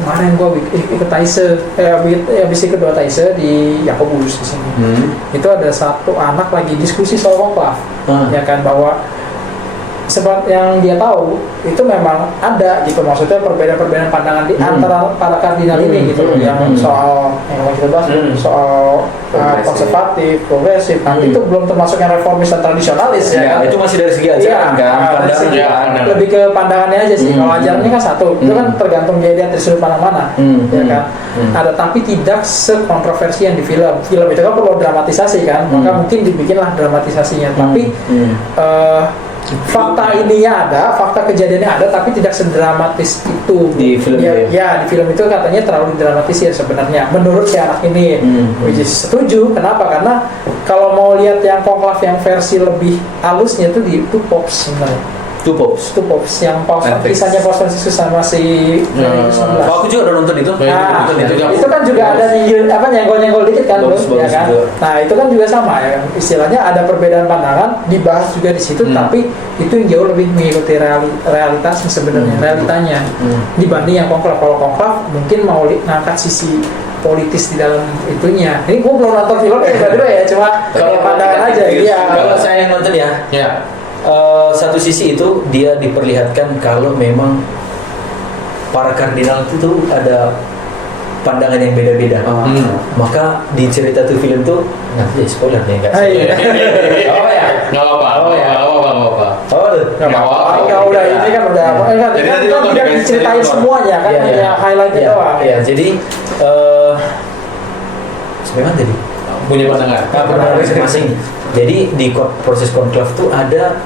kemarin gue ikut Taise habis ikut dua Taise di Yakobus di sini. Itu ada satu anak lagi diskusi soal konklav, ya kan, bahwa sebab yang dia tahu itu memang ada gitu, maksudnya perbedaan pandangan di antara para kardinal ini gitu, yang soal yang kita bahas soal konservatif, progresif, itu belum termasuk yang reformis dan tradisionalis ya kan? Itu masih dari segi ajaran kan, pandangan lebih ke pandangannya aja sih. Kalau ajarannya kan satu, itu kan tergantung dia lihat dari sudut pandang mana, ya kan. Ada, tapi tidak sekontroversi yang di film. Film itu kan perlu dramatisasi kan, maka mungkin dibikinlah dramatisasinya. Tapi fakta ininya ada, fakta kejadiannya ada, tapi tidak sedramatis itu di film. Ya di film itu katanya terlalu didramatisir sebenarnya menurut si anak ini. Which is setuju. Kenapa? Karena kalau mau lihat yang konklav yang versi lebih halusnya itu di Two Popes sebenarnya. Two Popes yang kisahnya Paus Franciscus sama si Aku juga udah nonton itu. Itu kan juga ada nyenggol-nyenggol dikit kan, ya kan. Nah itu kan juga sama ya kan. Istilahnya ada perbedaan pandangan dibahas juga di situ, tapi itu yang jauh lebih mengikuti realitas sebenarnya, realitanya dibanding yang konklav. Kalau konklav mungkin mau ngangkat sisi politis di dalam itunya. Ini gue belum nonton film ya, cuma kalau pandangan aja. Iya. Kalau saya yang nonton ya. Satu sisi itu dia diperlihatkan kalau memang para kardinal itu tuh ada pandangan yang beda-beda. Maka di cerita tuh film tuh nanti spoiler nih enggak sih? Nggak apa-apa. Udah ini kan udah Jadi nanti kan tidak diceritain semuanya kan, hanya highlightnya doang. Iya, jadi sebenarnya tadi Punya pandangan. masing-masing. Jadi di proses konklav tuh ada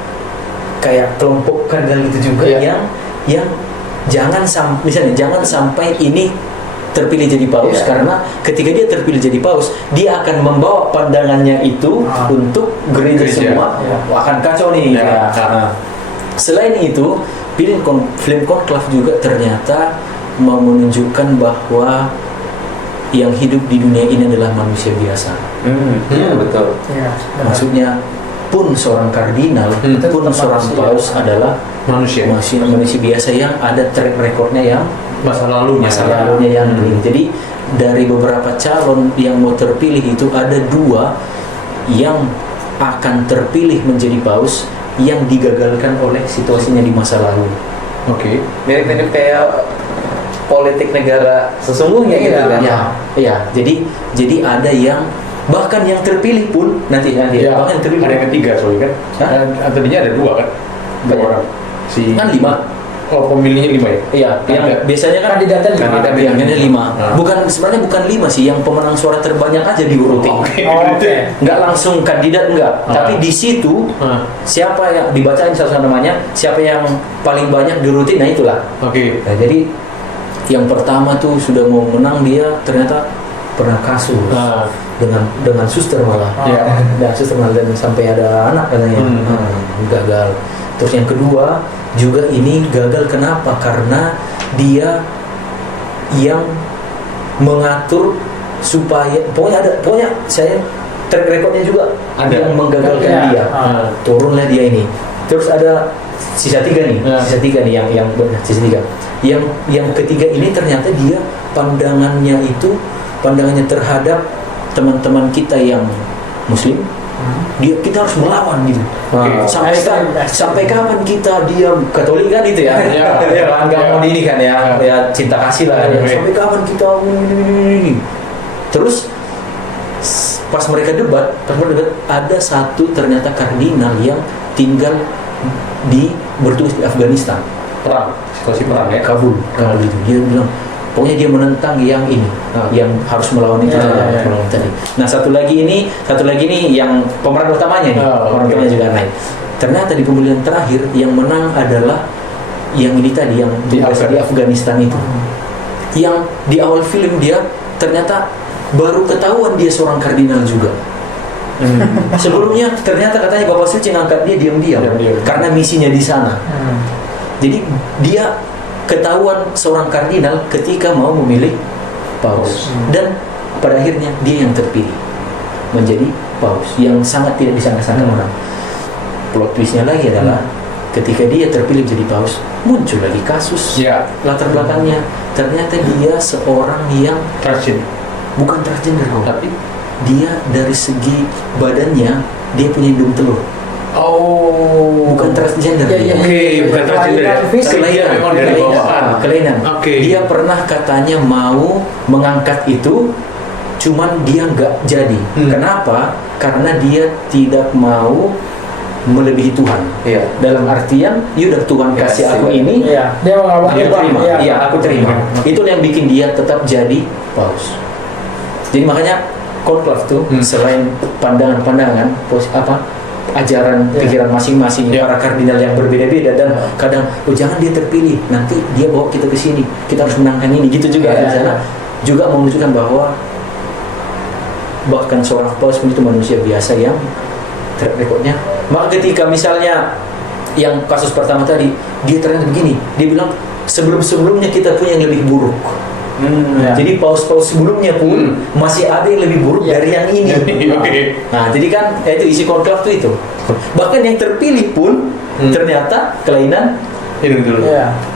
kayak kelompok kardinal itu juga yang jangan sampai ini terpilih jadi paus, karena ketika dia terpilih jadi paus, dia akan membawa pandangannya itu untuk gereja semua akan kacau nih. Selain itu, film konklav juga ternyata mau menunjukkan bahwa yang hidup di dunia ini adalah manusia biasa. Betul. Maksudnya pun seorang kardinal, pun seorang paus adalah manusia biasa yang ada track recordnya yang masa lalunya yang jadi dari beberapa calon yang mau terpilih itu ada 2 yang akan terpilih menjadi paus yang digagalkan oleh situasinya di masa lalu. Mirip-mirip kayak politik negara sesungguhnya gitu kan. Iya. Jadi ada yang bahkan yang terpilih pun nanti bahkan yang terpilih Ada yang ketiga soalnya kan. Tadinya ada 2 kan. 2 orang. Kan 5. Pemilihnya 5 ya? Iya, yang biasanya kan kandidatnya 5. Sebenarnya bukan 5 sih, yang pemenang suara terbanyak aja diurutin. Nggak langsung kandidat tapi di situ siapa yang dibacain satu namanya, siapa yang paling banyak diurutin, nah itulah. Nah, jadi yang pertama tuh sudah mau menang, dia ternyata pernah kasus dengan suster malah. Dan suster malah, dan sampai ada anak katanya. Gagal. Terus yang kedua juga ini gagal, kenapa? Karena dia yang mengatur supaya pokoknya saya track recordnya juga ada yang menggagalkan dia. Turunlah dia ini. Terus ada sisa 3 nih, yang ketiga ini ternyata dia pandangannya terhadap teman-teman kita yang Muslim, kita harus melawan gitu. Sampai kapan kita diam? Katolik kan itu ya, nggak mau ini kan ya cinta kasih lah. Sampai kapan kita ini? Terus pas mereka debat ada satu ternyata kardinal yang tinggal bertugas di Afghanistan, situasi perang ya, Kabul itu. Dia bilang pokoknya dia menentang yang ini, yang harus melawan itu tadi. Nah satu lagi ini yang pemeran utamanya nih, pemeran utamanya juga naik. Ternyata di pemilihan terakhir yang menang adalah yang ini tadi, yang di Afghanistan itu. Yang di awal film dia ternyata baru ketahuan dia seorang kardinal juga. Sebelumnya ternyata katanya Bapak Suci ngangkat dia diam-diam karena misinya di sana. Jadi dia ketahuan seorang kardinal ketika mau memilih paus, dan pada akhirnya dia yang terpilih menjadi paus, yang sangat tidak disangka-sangka orang. Plot twistnya lagi adalah ketika dia terpilih jadi paus, muncul lagi kasus latar belakangnya. Ternyata dia seorang yang bukan transgender, tapi dia dari segi badannya dia punya hidung telur. Bukan transgender. Bukan transgender ya. Kelainan, Memang dari bawaan. kelainan. Dia pernah katanya mau mengangkat itu, cuman dia nggak jadi. Kenapa? Karena dia tidak mau melebihi Tuhan. Dalam artian, yaudah Tuhan kasih aku ini, Dia mau dia terima. Aku terima. Itu yang bikin dia tetap jadi paus. Jadi makanya konklaf tuh selain pandangan-pandangan ajaran pikiran masing-masing para kardinal yang berbeda-beda, dan kadang jangan dia terpilih, nanti dia bawa kita ke sini, kita harus menangkan ini, gitu juga di sana. Juga menunjukkan bahwa bahkan seorang paus itu manusia biasa yang track recordnya. Maka ketika misalnya yang kasus pertama tadi, dia ternyata begini, dia bilang sebelum-sebelumnya kita punya yang lebih buruk. Jadi paus-paus sebelumnya pun masih ada yang lebih buruk dari yang ini. Nah, jadi kan itu isi konklaf itu. Bahkan yang terpilih pun ternyata kelainan hidung telur.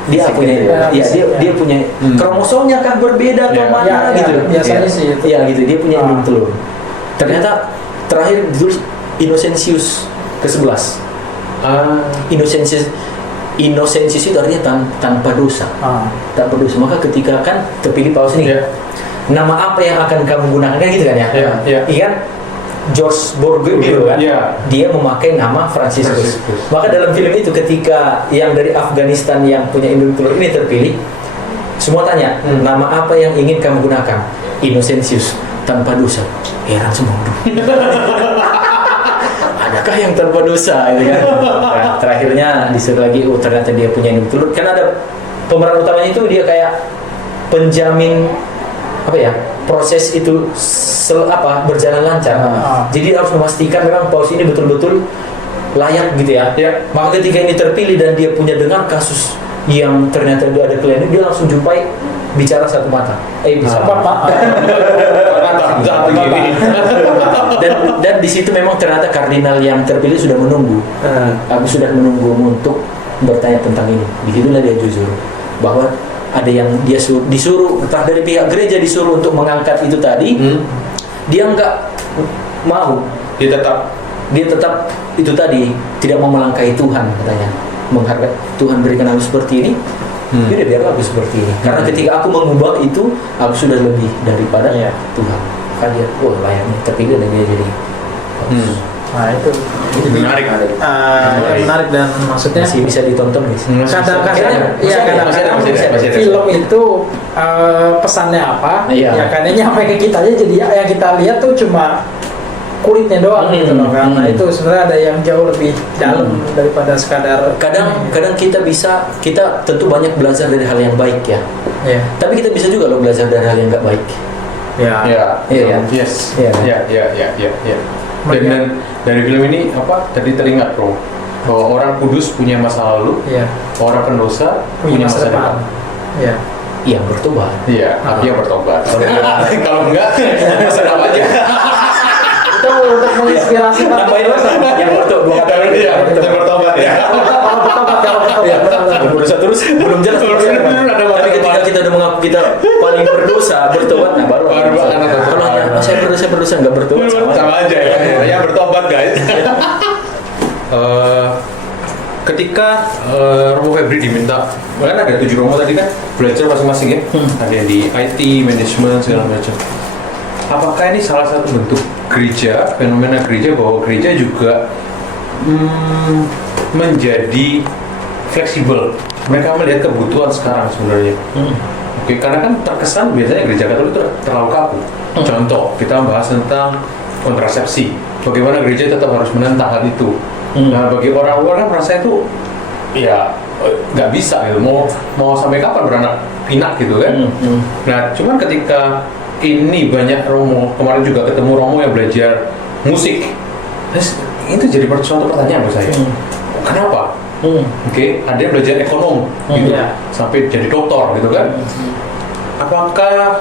Dia punya, dia punya kromosomnya kah berbeda atau mana gitu. Biasanya sih itu. Gitu, dia punya hidung telur. Ternyata terakhir ditulis Innocentius ke-11. Innocentius itu artinya tanpa dosa. Tanpa dosa. Maka ketika kan terpilih paus ini, nama apa yang akan kamu gunakan, kan gitu kan ya? Iya. George Borromeo kan, dia memakai nama Franciscus. Maka dalam film itu ketika yang dari Afghanistan yang punya hidung telur ini terpilih, semua tanya, nama apa yang ingin kamu gunakan? Innocentius, tanpa dosa. Heran semua. Adakah yang tanpa dosa gitu kan? Nah, terakhirnya disuruh lagi, ternyata dia punya hidung telur. Kan ada pemeran utamanya itu dia kayak penjamin proses itu berjalan lancar. Jadi harus memastikan memang paus ini betul-betul layak gitu ya. Maka ketika ini terpilih dan dia punya dengar kasus yang ternyata dia ada kelainan, dia langsung jumpai bicara satu mata. Dan di situ memang ternyata kardinal yang terpilih sudah menunggu. Aku sudah menunggu untuk bertanya tentang ini. Di situlah dia jujur bahwa ada yang dia disuruh entah dari pihak gereja disuruh untuk mengangkat itu tadi, dia nggak mau. Dia tetap itu tadi tidak mau melangkahi Tuhan katanya, menghargai Tuhan berikan aku seperti ini. Jadi biarlah aku seperti ini. Karena ketika aku mengubah itu, aku sudah lebih daripada Tuhan. Maka dia, layaknya terpilih dan dia jadi. Nah itu Menarik. menarik dan maksudnya Masih bisa ditonton guys. kadang-kadang Masih ada. film itu pesannya apa, kadangnya nyampe ke kita aja, jadi yang kita lihat tuh cuma kulitnya doang gitu loh. Karena itu sebenarnya ada yang jauh lebih dalam daripada sekadar. Kadang kita tentu banyak belajar dari hal yang baik ya. Tapi kita bisa juga loh belajar dari hal yang nggak baik. Dan dari film ini tadi teringat bro, bahwa orang kudus punya masa lalu, orang pendosa punya masa depan. Yang bertobat. Tapi yang bertobat. Kalau enggak, masa depan aja. Itu untuk menginspirasi Tambahin yang bertobat, dua kata lagi. Yang bertobat ya. Yang berdosa terus belum jelas. Tapi ketika kita udah mengaku kita paling berdosa, bertobat, nah baru. Kalau hanya saya berdosa nggak bertobat, sama aja ya. Yang bertobat guys. Ketika Romo Febri diminta, kan ada 7 Romo tadi kan belajar masing-masing ya. Ada yang di IT, manajemen segala macam. Apakah ini salah satu bentuk gereja, fenomena gereja, bahwa gereja juga menjadi fleksibel? Mereka melihat kebutuhan sekarang sebenarnya. Karena kan terkesan biasanya gereja Katolik itu terlalu kaku. Contoh, kita bahas tentang kontrasepsi. Bagaimana gereja tetap harus menentang hal itu. Nah, bagi orang-orang kan merasa itu nggak bisa gitu. Mau sampai kapan beranak pinak gitu kan? Nah, cuman ketika ini banyak Romo, kemarin juga ketemu Romo yang belajar musik. Terus itu jadi suatu pertanyaan buat saya. Kenapa? Oke, ada yang belajar ekonom gitu, Iya. sampai jadi doktor gitu kan. Apakah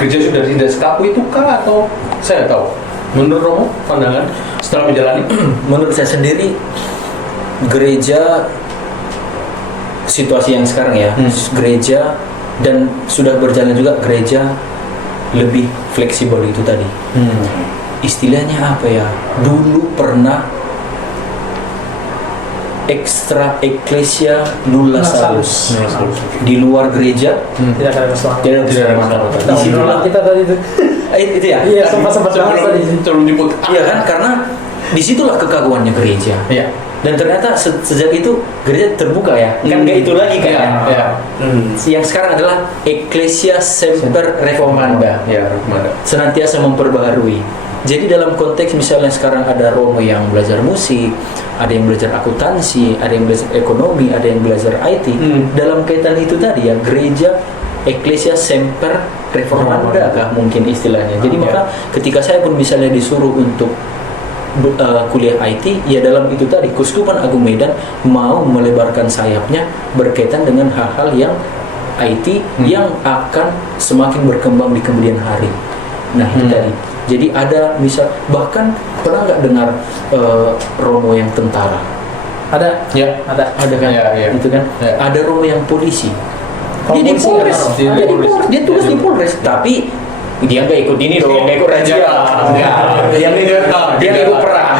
gereja sudah tidak sekaku itu kah atau saya nggak tahu. Menurut Romo, pandangan setelah menjalani? Menurut saya sendiri, gereja situasi yang sekarang ya, gereja dan sudah berjalan juga gereja lebih fleksibel itu tadi. Istilahnya apa ya? Dulu pernah extra ecclesia nulla salus. Di luar gereja Tidak ada kesalahan. tidak ada masalah. Di situlah Kita tadi itu. itu ya. Iya, sempat bahas tadi. Sebelum jemput. Iya kan, karena disitulah kekaguannya gereja. Iya. Dan ternyata sejak itu gereja terbuka ya. Kan nggak itu lagi kan. Iya. Yang sekarang adalah ecclesia semper reformanda. Ya, rekomenda. Senantiasa memperbaharui. Jadi dalam konteks misalnya sekarang ada Romo yang belajar musik, ada yang belajar akuntansi, ada yang belajar ekonomi, ada yang belajar IT. Dalam kaitan itu tadi ya, gereja ecclesia semper reformanda kah mungkin istilahnya. Jadi maka ketika saya pun misalnya disuruh untuk kuliah IT, ya dalam itu tadi Keuskupan Agung Medan mau melebarkan sayapnya berkaitan dengan hal-hal yang IT yang akan semakin berkembang di kemudian hari. Nah itu tadi. Jadi ada misal, bahkan pernah nggak dengar Romo yang tentara? Ada. Ya. Ada. Ada kan? Ya, ya. Itu kan? Ya. Ada Romo yang polisi. Oh, Dia di polisi Polres. kan? Dia di Dia di Polres. Polres. Dia tugas di Polres. Tapi dia nggak ikut ini dong, nggak ikut razia. Dia nggak ikut perang.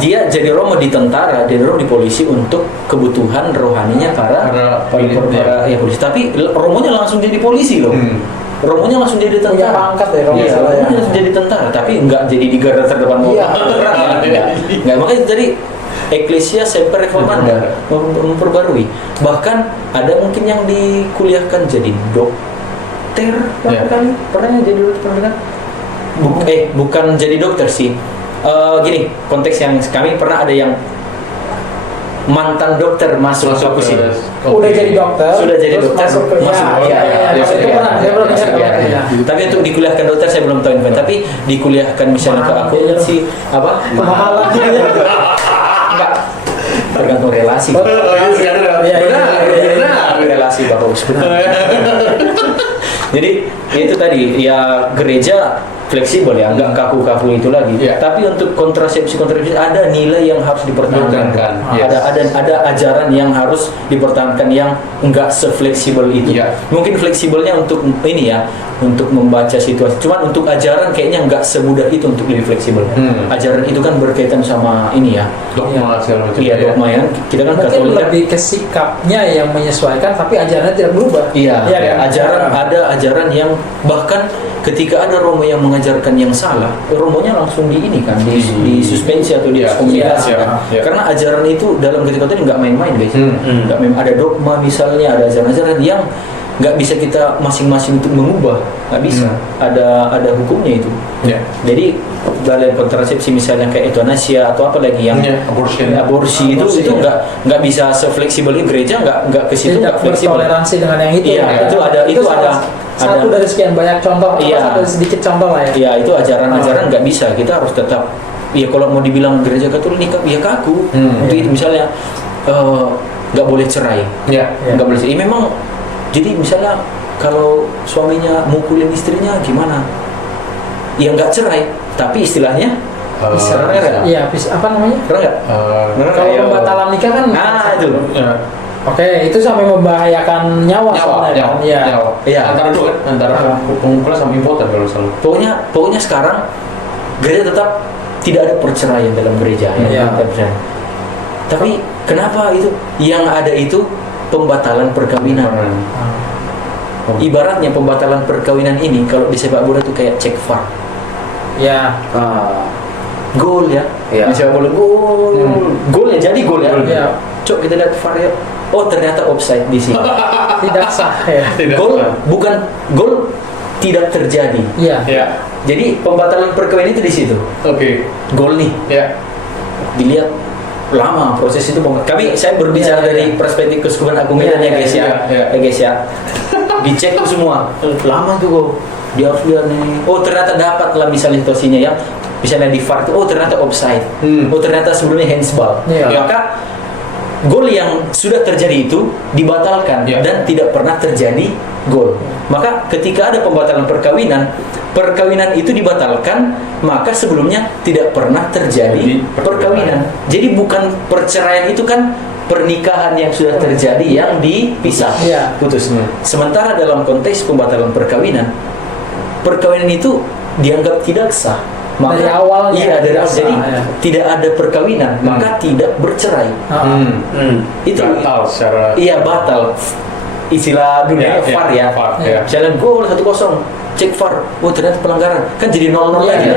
Dia jadi Romo di tentara, dia Romo di polisi untuk kebutuhan rohaninya para ya polisi. Tapi Romonya langsung jadi polisi loh. Romonya langsung jadi Punya tentara. pangkat ya, kalau Iya, nggak salah ya. Romonya langsung jadi tentara, tapi nggak jadi di garda terdepan mau Iya. perang ya. Nggak, makanya jadi Ecclesia Semper Reformanda memperbarui. Bahkan ada mungkin yang dikuliahkan jadi dokter, kali pernah jadi dokter kan? Bukan jadi dokter sih. Gini, konteks yang kami pernah ada yang mantan dokter masuk kampus ini. Udah jadi dokter. Sudah jadi terus dokter masuk ke itu pernah. Saya belum bisa ya. Tapi untuk dikuliahkan dokter saya belum tahu info. Tapi dikuliahkan misalnya ke akuntansi apa? Kemahalan ya. Enggak. Tergantung relasi. Relasi Bapak sebenarnya. Jadi itu tadi ya gereja fleksibel ya, nggak kaku-kaku itu lagi. Tapi untuk kontrasepsi ada nilai yang harus dipertahankan. Ada ajaran yang harus dipertahankan yang nggak sefleksibel itu. Mungkin fleksibelnya untuk ini ya, untuk membaca situasi. Cuman untuk ajaran kayaknya nggak semudah itu untuk lebih fleksibel. Ajaran itu kan berkaitan sama ini ya. Dogma segala macam. Iya, dogma ya. Kita kan Mungkin Katolik kan. lebih ke sikapnya yang menyesuaikan, tapi ajarannya tidak berubah. Iya, kan? ada ajaran yang bahkan ketika ada Romo yang mengajarkan yang salah, Romonya langsung di ini kan, di suspensi atau di ekskomunikasi kan. Karena ajaran itu dalam ketika itu nggak main-main guys. Nggak main, ada dogma misalnya, ada ajaran-ajaran yang nggak bisa kita masing-masing untuk mengubah, nggak bisa. Ada hukumnya itu. Jadi dalam kontrasepsi misalnya kayak euthanasia atau apa lagi yang aborsi itu nggak bisa sefleksibel itu. Gereja nggak ke situ, nggak Tidak fleksibel. bertoleransi dengan yang itu. Iya, itu ada satu dari sekian banyak contoh. Iya. Satu dari sedikit contoh lah ya. Iya, itu ajaran-ajaran nggak bisa. Kita harus tetap. Ya kalau mau dibilang gereja Katolik nikah, ya kaku. Untuk itu misalnya nggak boleh cerai. Nggak boleh cerai. Memang jadi misalnya kalau suaminya mukulin istrinya gimana? Ya nggak cerai, tapi istilahnya bisa. Iya, apa namanya? Keren nggak? Kalau pembatalan nikah kan. Itu. Oke, itu sampai membahayakan nyawa soalnya kan. Iya. Antara dua kan, antara pengumpulan sama impoten kalau selalu. Pokoknya sekarang gereja tetap tidak ada perceraian dalam gereja. Tapi kenapa itu? Yang ada itu pembatalan perkawinan. Ibaratnya pembatalan perkawinan ini kalau di sepak bola itu kayak cek VAR. Ya. Gol ya. Di sepak bola gol ya, jadi gol ya. Cok kita lihat VAR ya. Oh ternyata offside di sini. Tidak sah ya. Gol bukan gol tidak terjadi. Iya. Jadi pembatalan perkawinan itu di situ. Oke. Gol nih. Ya. Dilihat lama proses itu. Saya berbicara dari perspektif Keuskupan Agung Medan ya guys ya. Guys ya. Dicek tuh semua. Lama tuh kok. Dia harus lihat nih. Oh ternyata dapat lah misalnya situasinya ya. Misalnya di VAR itu, oh ternyata offside. Oh ternyata sebelumnya handsball. Maka gol yang sudah terjadi itu dibatalkan dan tidak pernah terjadi gol. Maka ketika ada pembatalan perkawinan itu dibatalkan, maka sebelumnya tidak pernah terjadi perkawinan. Jadi bukan perceraian itu kan pernikahan yang sudah terjadi yang dipisah, putus. Sementara dalam konteks pembatalan perkawinan itu dianggap tidak sah. Maka, dari awal dari awal. Jadi tidak ada perkawinan, maka tidak bercerai. Itu batal secara batal. Istilah dunia VAR ya. Jalan gol 1-0, cek VAR. Oh ternyata pelanggaran. Kan jadi 0-0 lagi.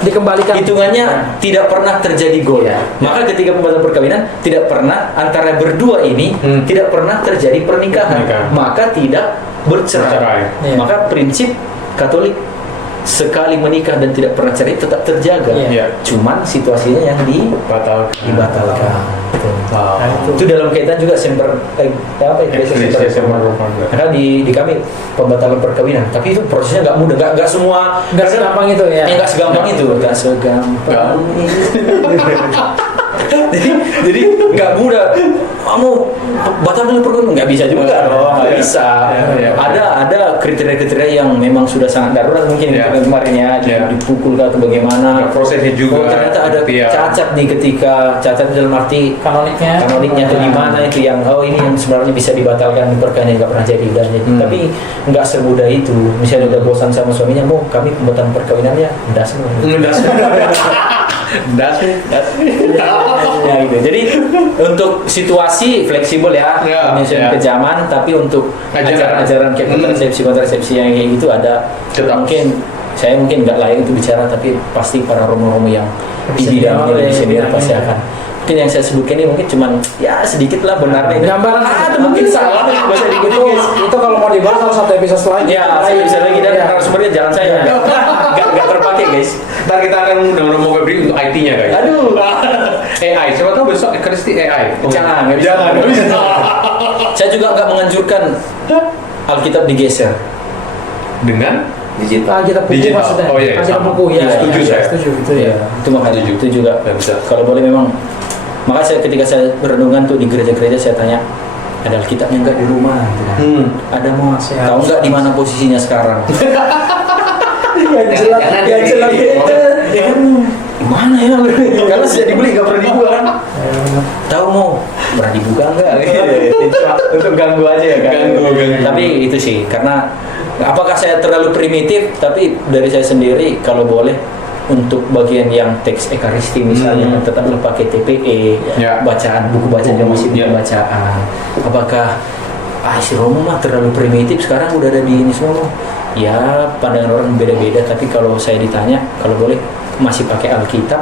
Dikembalikan. Hitungannya tidak pernah terjadi gol. Maka ketika pembatalan perkawinan tidak pernah antara berdua ini tidak pernah terjadi pernikahan. Maka tidak bercerai. Maka prinsip Katolik sekali menikah dan tidak pernah cerai tetap terjaga. Cuman situasinya yang dibatalkan. Itu dalam kaitan juga karena di kami pembatalan perkawinan, tapi itu prosesnya nggak mudah, nggak semua segampang itu ya. Nggak segampang itu. jadi nggak mudah. Kamu batalkan perkawinan nggak bisa juga dong, nggak bisa. Ada kriteria-kriteria yang memang sudah sangat darurat mungkin kemarin ya, dipukul atau bagaimana. Prosesnya juga. Ternyata ada cacat nih, ketika cacat dalam arti kanoniknya atau gimana itu yang ini yang sebenarnya bisa dibatalkan perkawinan nggak pernah jadi udah jadi. Tapi nggak semudah itu. Misalnya udah bosan sama suaminya, kami pembatalan perkawinannya das. Ya gitu. Jadi untuk situasi fleksibel menyesuaikan ke zaman, tapi untuk ajaran kayak kontrasepsi yang kayak gitu ada. Saya mungkin nggak layak untuk bicara, tapi pasti para romo-romo yang di bidangnya lebih senior pasti akan. Mungkin yang saya sebutkan ini mungkin cuman sedikit lah benarnya. Gambaran atau mungkin salah bahasa dikit itu kalau mau dibahas harus satu episode selanjutnya. Satu episode lagi dan narasumbernya jangan saya. Nggak terpakai guys. Ntar kita akan undang Romo Febri untuk IT-nya guys. Aduh. AI, siapa tahu besok Kristi AI. Jangan. Saya juga nggak menganjurkan Alkitab digeser dengan digital. Kita buku maksudnya. Oh iya, kita buku setuju saya. Setuju gitu ya. Itu makanya itu juga bisa. Kalau boleh memang. Maka ketika saya berenungan tuh di gereja-gereja saya tanya, ada Alkitabnya nggak di rumah? Ada mau tahu nggak di mana posisinya sekarang? Yang jelas mana ya? Karena sudah dibeli nggak pernah dibuka kan? Tahu mau pernah dibuka nggak? Untuk ganggu aja ya kan? Ganggu. Tapi itu sih karena apakah saya terlalu primitif? Tapi dari saya sendiri kalau boleh untuk bagian yang teks ekaristi misalnya tetaplah pakai TPE, bacaan buku bacaan yang masih bacaan. Apakah si Romo mah terlalu primitif, sekarang udah ada di ini semua? Ya pandangan orang beda-beda, tapi kalau saya ditanya kalau boleh masih pakai Alkitab,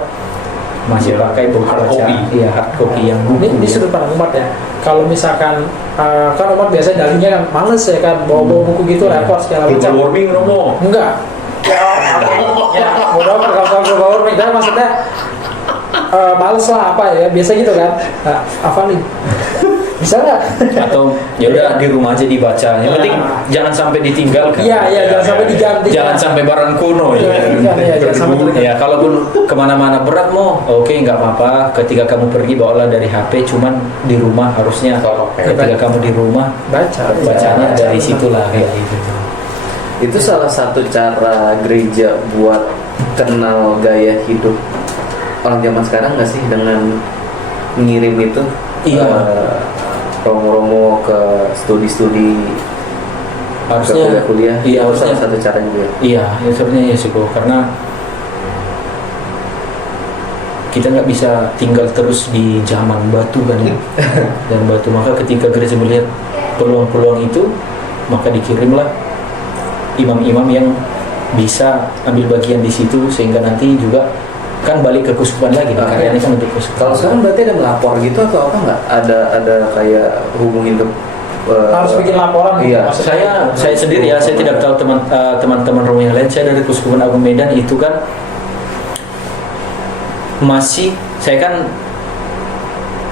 masih pakai buku bacaan, hard copy yang buku. Ini sudut pandang umat ya. Kalau misalkan kan umat biasanya dalinya kan males ya kan bawa buku gitu repot segala macam. Global warming Romo. Enggak. Mudah kalau global warming dan maksudnya males lah apa ya biasa gitu kan. Apa nih? Bisa nggak? Atau ya udah di rumah aja dibaca. Yang penting jangan sampai ditinggalkan. Iya, jangan sampai diganti. Jangan sampai barang kuno jangan sampai ya. Kalaupun kemana-mana berat oke nggak apa-apa. Ketika kamu pergi bawalah dari HP. Cuman di rumah harusnya ketika kamu di rumah bacanya dari situlah kayak gitu. Itu salah satu cara gereja buat kenal gaya hidup orang zaman sekarang nggak sih, dengan ngirim itu romo-romo ke studi-studi, harusnya ke kuliah. Iya, harusnya salah satu cara juga. Iya, sebenarnya ya sih karena kita nggak bisa tinggal terus di zaman batu kan ya, dan batu. Maka ketika gereja melihat peluang-peluang itu, maka dikirimlah imam-imam yang bisa ambil bagian di situ, sehingga nanti juga kan balik ke keuskupan lagi, karyanya kan untuk keuskupan. Kalau sekarang berarti ada melapor gitu atau apa nggak? Ada kayak hubungin ke harus bikin laporan. Iya. Saya sendiri ya, saya tidak tahu teman-teman Romo yang lain. Saya dari Keuskupan Agung Medan itu kan masih saya kan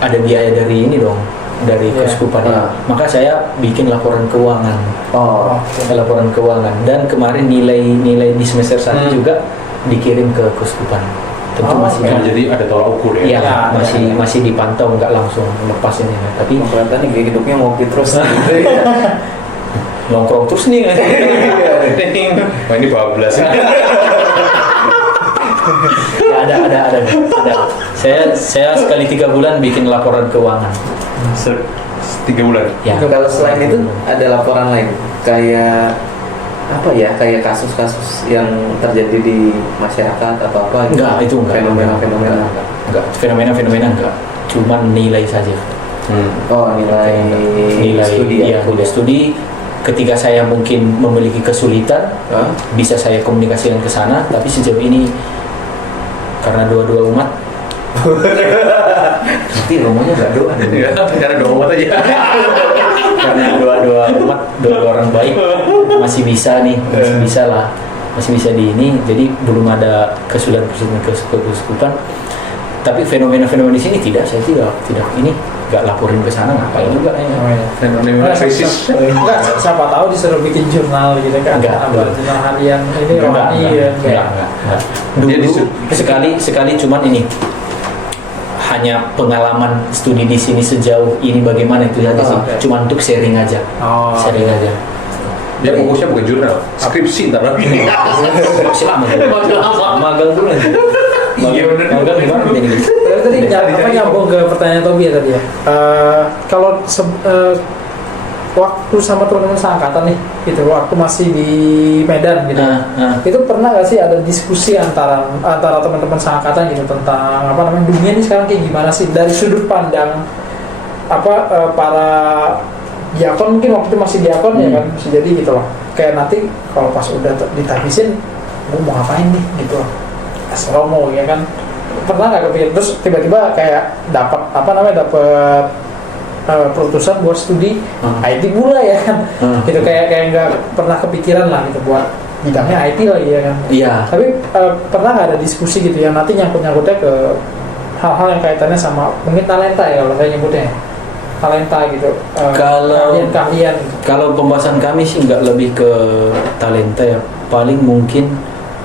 ada biaya dari ini dong, dari Iya. keuskupan. Ah. Maka saya bikin laporan keuangan. Oh, Laporan keuangan, dan kemarin nilai di semester 1 juga dikirim ke keuskupan. Tentu Oh, masih Ya, jadi ada tolak ukur ya. iya, Ya, masih dipantau, nggak langsung lepas ini. Tapi kelihatan nih gaya hidupnya mau terus. nongkrong terus nih. Wah, ini bablas. Ya, ada. Saya sekali 3 bulan bikin laporan keuangan. 3 bulan. Ya. Kalau selain itu ada laporan lain kayak apa ya, kayak kasus-kasus yang terjadi di masyarakat atau apa gitu? Enggak, itu enggak. Fenomena-fenomena. Enggak. Fenomena enggak. Cuman nilai saja. Oh, nilai studi ya. Iya, nilai studi. Ketika saya mungkin memiliki kesulitan, Hah? bisa saya komunikasikan ke sana, tapi sejauh ini karena doa-doa umat, tapi romonya nggak doa. Ya, cara doa aja. Karena doa-doa umat, doa orang baik masih bisa nih, masih bisa lah, masih bisa di ini. Jadi belum ada kesulitan-kesulitan keuskupan. Tapi fenomena-fenomena di sini saya tidak ini nggak laporin ke sana, ngapain juga ya. Fenomena krisis. Enggak, siapa tahu disuruh bikin jurnal gitu kan. Enggak. Apa jurnal harian ini rohani ya. Enggak. Dia Dulu sekali cuman ini hanya pengalaman studi di sini sejauh ini bagaimana itu aja sih. Oh, oke. Cuma untuk sharing aja. Oh. Sharing aja. Dia fokusnya bukan jurnal, skripsi ntar lagi. Masih lama kan? Magang dulu nanti. Iya, bener. Magang gimana jadi gitu? Tadi nyambung ke pertanyaan Tobi ya tadi ya. Kalau waktu sama teman-teman seangkatan nih, gitu, waktu masih di Medan gitu, itu pernah nggak sih ada diskusi antara teman-teman seangkatan gitu tentang apa namanya dunia ini sekarang kayak gimana sih dari sudut pandang para diakon, mungkin waktu itu masih diakon ya kan, bisa jadi gitu loh. Kayak nanti kalau pas udah ditabisin, mau ngapain nih gitu loh. Asromo ya kan, pernah nggak kepikir terus tiba-tiba kayak dapat perutusan buat studi IT pula ya kan, gitu kayak nggak pernah kepikiran lah gitu buat bidangnya IT lagi ya kan. Iya. Tapi pernah nggak ada diskusi gitu yang nanti nyangkut-nyangkutnya ke hal-hal yang kaitannya sama mungkin talenta ya, kalau saya nyebutnya talenta gitu, keahlian. Kalau pembahasan kami sih nggak lebih ke talenta ya, paling mungkin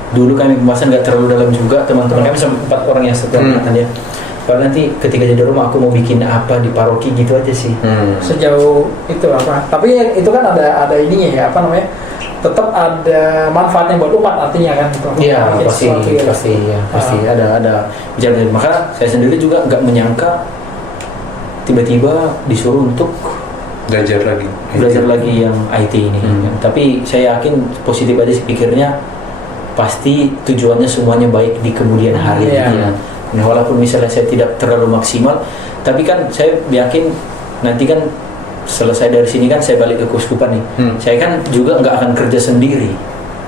dulu kami pembahasan nggak terlalu dalam juga, teman-teman kami sampai 4 orang yang satu angkatan ya. Kalau nanti ketika jadi rumah aku mau bikin apa di paroki gitu aja sih. Sejauh itu apa? Tapi itu kan ada ininya ya, apa namanya? Tetap ada manfaatnya buat umat artinya kan gitu. Iya, Bikin sesuatu ya. pasti ada bicara. Maka saya sendiri juga nggak menyangka tiba-tiba disuruh untuk Belajar lagi yang IT ini. Tapi saya yakin positif aja sih pikirnya, pasti tujuannya semuanya baik di kemudian hari. Iya. Nah, walaupun misalnya saya tidak terlalu maksimal, tapi kan saya yakin nanti kan selesai dari sini kan saya balik ke keuskupan nih. Saya kan juga nggak akan kerja sendiri.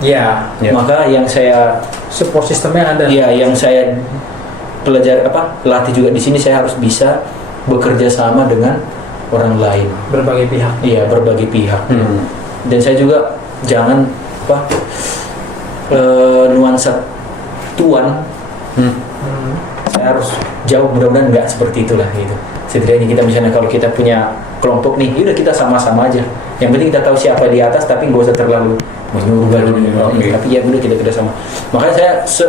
Iya. Maka yang saya Support sistemnya ada. Iya, yang saya latih juga di sini, saya harus bisa bekerja sama dengan orang lain. Berbagai pihak. Iya, berbagai pihak. Dan saya juga jangan nuansa tuan. Saya harus jauh, mudah-mudahan nggak seperti itulah gitu. Setidaknya kita misalnya kalau kita punya kelompok nih, udah kita sama-sama aja. Yang penting kita tahu siapa di atas, tapi nggak usah terlalu menyuruh gini. Tapi ya udah kita sama. Makanya saya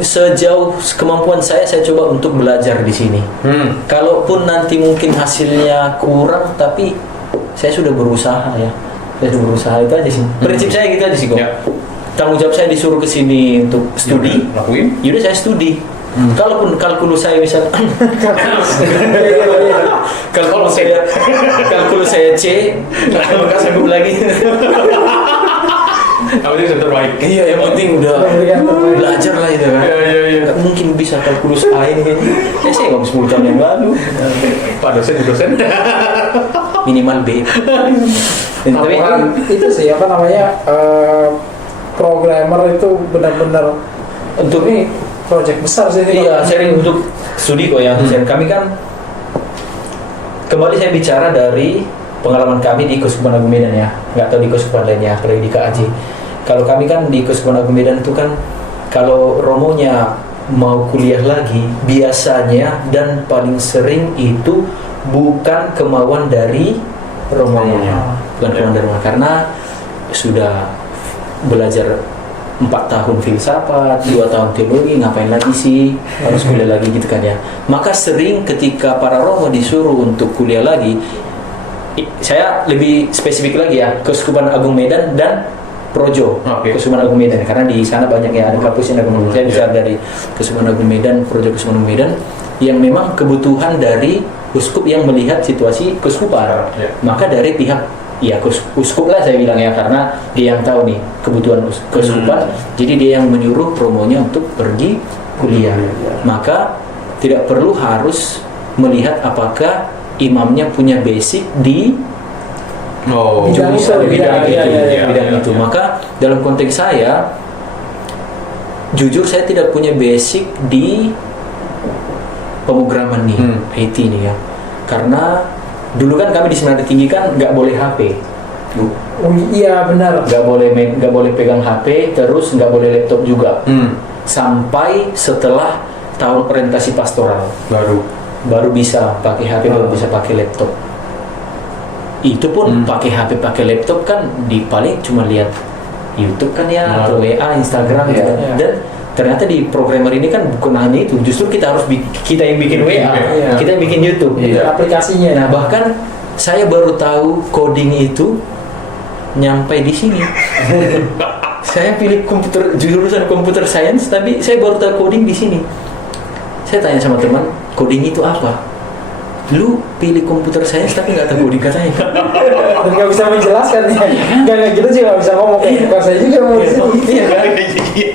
sejauh kemampuan saya coba untuk belajar di sini. Kalaupun nanti mungkin hasilnya kurang, tapi saya sudah berusaha ya. Saya sudah berusaha, itu aja sih. Prinsip saya gitu aja sih kok. Tanggung jawab saya disuruh ke sini untuk studi, lakuin. Yaudah saya studi. Kalaupun kalkulus saya misalnya kalkulus saya C, nggak sanggup lagi. Apa sih yang terbaik? Iya, yang penting udah belajar lah itu kan. Iya. Nggak mungkin bisa kalkulus A ini. Saya ngomong 10 tahun yang lalu. Pak dosen. Minimal B. Tapi itu sih apa namanya, programmer itu benar-benar untuk ini project besar sih. iya, sharing untuk studi kok ya. Sharing kami kan, kembali saya bicara dari pengalaman kami di Keuskupan Agung Medan ya, nggak tahu di Keuskupan lainnya, apalagi di KAJ. Kalau kami kan di Keuskupan Agung Medan itu kan kalau Romonya mau kuliah lagi, biasanya dan paling sering itu bukan kemauan dari Romonya, bukan kemauan dari Romonya, karena sudah belajar 4 tahun filsafat, 2 tahun teologi, ngapain lagi sih harus kuliah lagi gitu kan ya. Maka sering ketika para Romo disuruh untuk kuliah lagi, saya lebih spesifik lagi ya, Keuskupan Agung Medan dan Projo, Keuskupan Agung Medan, karena di sana banyak ya, ada kampus yang Agung Medan. Saya bisa dari Keuskupan Agung Medan, Projo Keuskupan Agung Medan, yang memang kebutuhan dari uskup yang melihat situasi keuskupan. Maka dari pihak ya uskup lah saya bilang ya, karena dia yang tahu nih kebutuhan keuskupan, jadi dia yang menyuruh Romonya untuk pergi kuliah. Maka tidak perlu harus melihat apakah imamnya punya basic di Bidang itu, bidang itu. Maka dalam konteks saya, jujur saya tidak punya basic di pemrograman nih, IT nih ya. Karena dulu kan kami di Seminari Tinggi kan nggak boleh HP. Oh iya benar. Nggak boleh pegang HP, terus nggak boleh laptop juga. Sampai setelah tahun orientasi pastoral baru bisa pakai HP, baru bisa pakai laptop. Itu pun pakai HP, pakai laptop kan di paling cuma lihat YouTube kan ya, atau WA, Instagram gitu. Dan ternyata di programmer ini kan bukan hanya itu, justru kita harus kita yang bikin WA, kita yang bikin YouTube, aplikasinya. Nah bahkan saya baru tahu coding itu nyampe di sini. Saya pilih jurusan computer science, tapi saya baru tahu coding di sini. Saya tanya sama teman, coding itu apa? Lu pilih komputer science tapi nggak tahu coding katanya. Dan nggak bisa menjelaskan ya. Nggak gitu sih, nggak bisa ngomong kayak bukan saya juga mau di sini. Iya kan?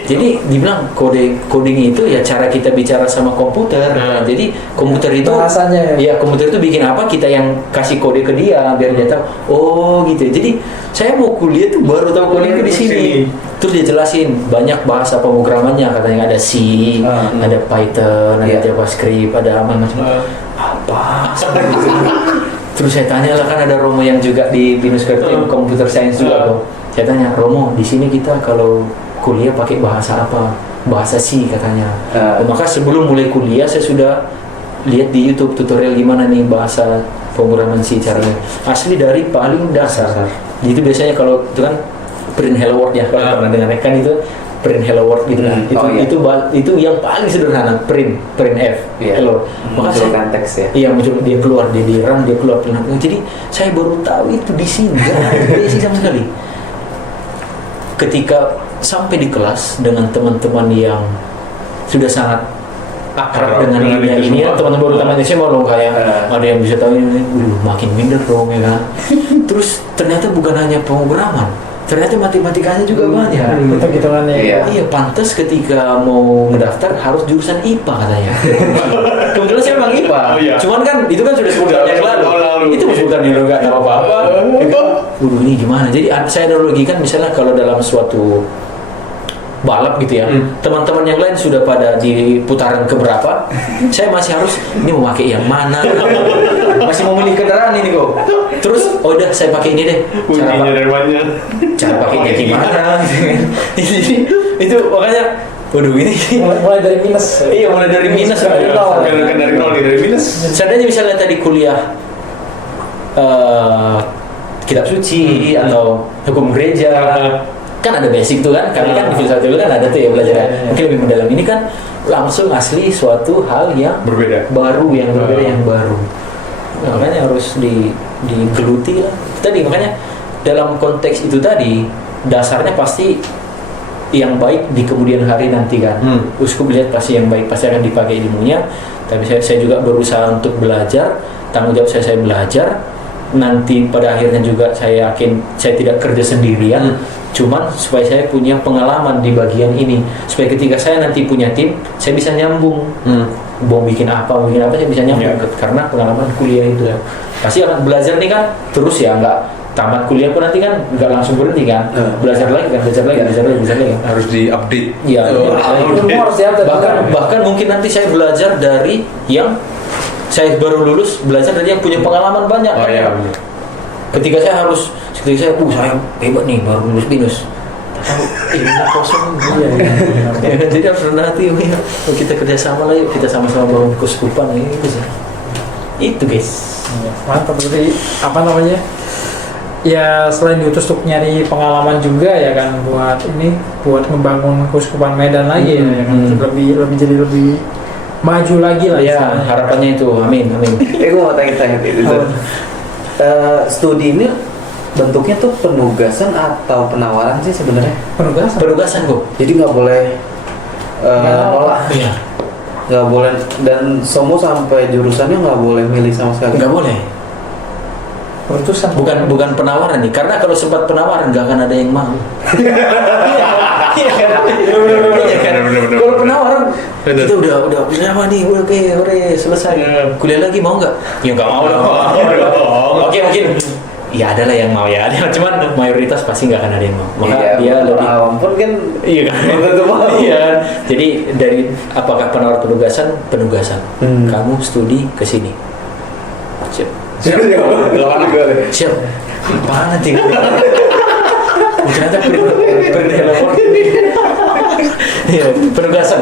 Jadi dibilang coding itu ya cara kita bicara sama komputer. Jadi komputer itu bahasanya ya komputer itu bikin apa, kita yang kasih kode ke dia biar dia tahu. Oh gitu. Jadi saya mau kuliah tuh baru tahu coding itu di sini. Terus dia jelasin banyak bahasa pemrogramannya, katanya ada C, ada Python, ada JavaScript, ada macam-macam. Apa? Terus saya tanya lah, kan ada Romo yang juga di Binus Kertim Computer Science juga kok. Saya tanya, Romo, di sini kita kalau kuliah pakai bahasa apa? Bahasa C katanya. Maka sebelum mulai kuliah saya sudah lihat di YouTube tutorial gimana nih bahasa pemrograman C caranya. Asli dari paling dasar. Itu biasanya kalau itu kan print hello world ya, kalau pernah dengar kan itu print hello world gitu kan. Itu yang paling sederhana, print F hello. Maka saya teks ya. Iya, muncul, dia keluar di RAM, dia keluar. Jadi saya baru tahu itu di sini. Basic sama sekali. Ketika sampai di kelas dengan teman-teman yang sudah sangat akrab dengan ini ya, teman-teman baru tamat SMA dong, kayak ada yang bisa tahu ini, makin minder dong ya kan. Terus ternyata bukan hanya pemrograman, ternyata matematikanya juga banyak. Hitung-hitungannya. Iya, pantas ketika mau mendaftar harus jurusan IPA katanya. Kebetulan saya memang IPA. Cuman kan itu kan sudah sebulan yang lalu. Itu sebutan yang nggak tahu apa-apa. Ini gimana? Jadi saya analogikan misalnya kalau dalam suatu balap gitu ya, teman-teman yang lain sudah pada di putaran keberapa, saya masih harus ini mau pakai yang mana, masih mau milih kendaraan ini kok. Terus udah saya pakai ini deh, cara pakainya gimana. itu makanya waduh ini mulai dari minus. Iya, mulai dari minus. Dari minus. Seandainya misalnya tadi kuliah kitab suci atau hukum gereja, kan ada basic tuh kan, kami kan di filsafat dulu kan ada tuh ya belajar, mungkin lebih mendalam. Ini kan langsung asli suatu hal yang berbeda, baru, yang berbeda, yang baru. Makanya harus digeluti lah tadi. Makanya dalam konteks itu tadi, dasarnya pasti yang baik di kemudian hari nanti kan. Uskup lihat pasti yang baik, pasti akan dipakai ilmunya. Tapi saya juga berusaha untuk belajar, tanggung jawab saya belajar. Nanti pada akhirnya juga saya yakin saya tidak kerja sendirian, cuman supaya saya punya pengalaman di bagian ini, supaya ketika saya nanti punya tim, saya bisa nyambung. Mau bikin apa saya bisa nyambung karena pengalaman kuliah itu. Pasti akan belajar nih kan terus ya, nggak tamat kuliah pun nanti kan nggak langsung berhenti kan, belajar lagi harus di-update. Iya, bahkan mungkin nanti saya belajar dari yang saya baru lulus, belajar dari yang punya pengalaman banyak. Ketika saya hebat nih baru lulus BINUS, ini kosong. Iya. Ya kan, jadi harus rendah hati. Oh, ya, kita kerjasama lah yuk, kita sama-sama bangun keuskupan gitu sih. Itu guys. Mantap, berarti apa namanya? Ya selain diutus untuk nyari pengalaman juga ya kan buat ngebangun Keuskupan Medan lagi ya kan lebih jadi lebih maju lagi lah. Ya istilahnya. harapannya itu, amin. Gue mau tanya itu. Studi ini bentuknya tuh penugasan atau penawaran sih sebenarnya? Penugasan kok. Jadi nggak boleh nolak, Iya. nggak boleh, dan semua sampai jurusannya nggak boleh milih sama sekali. Nggak boleh. Keputusan. Bukan penawaran nih, karena kalau sempat penawaran nggak akan ada yang mau. Iya kan? Kalau penawaran kita udah apa nih, udah oke selesai. Kuliah lagi mau nggak? Ya nggak mau dong. Oke mungkin. Ya ada lah yang mau ya, cuman mayoritas pasti nggak akan ada yang mau. Maka dia orang lebih awam pun kan iya kan? Iya. Jadi dari apakah penugasan? Kamu studi ke sini. Siap. Siap. Apaan nanti? Ternyata telepon. Iya, penugasan.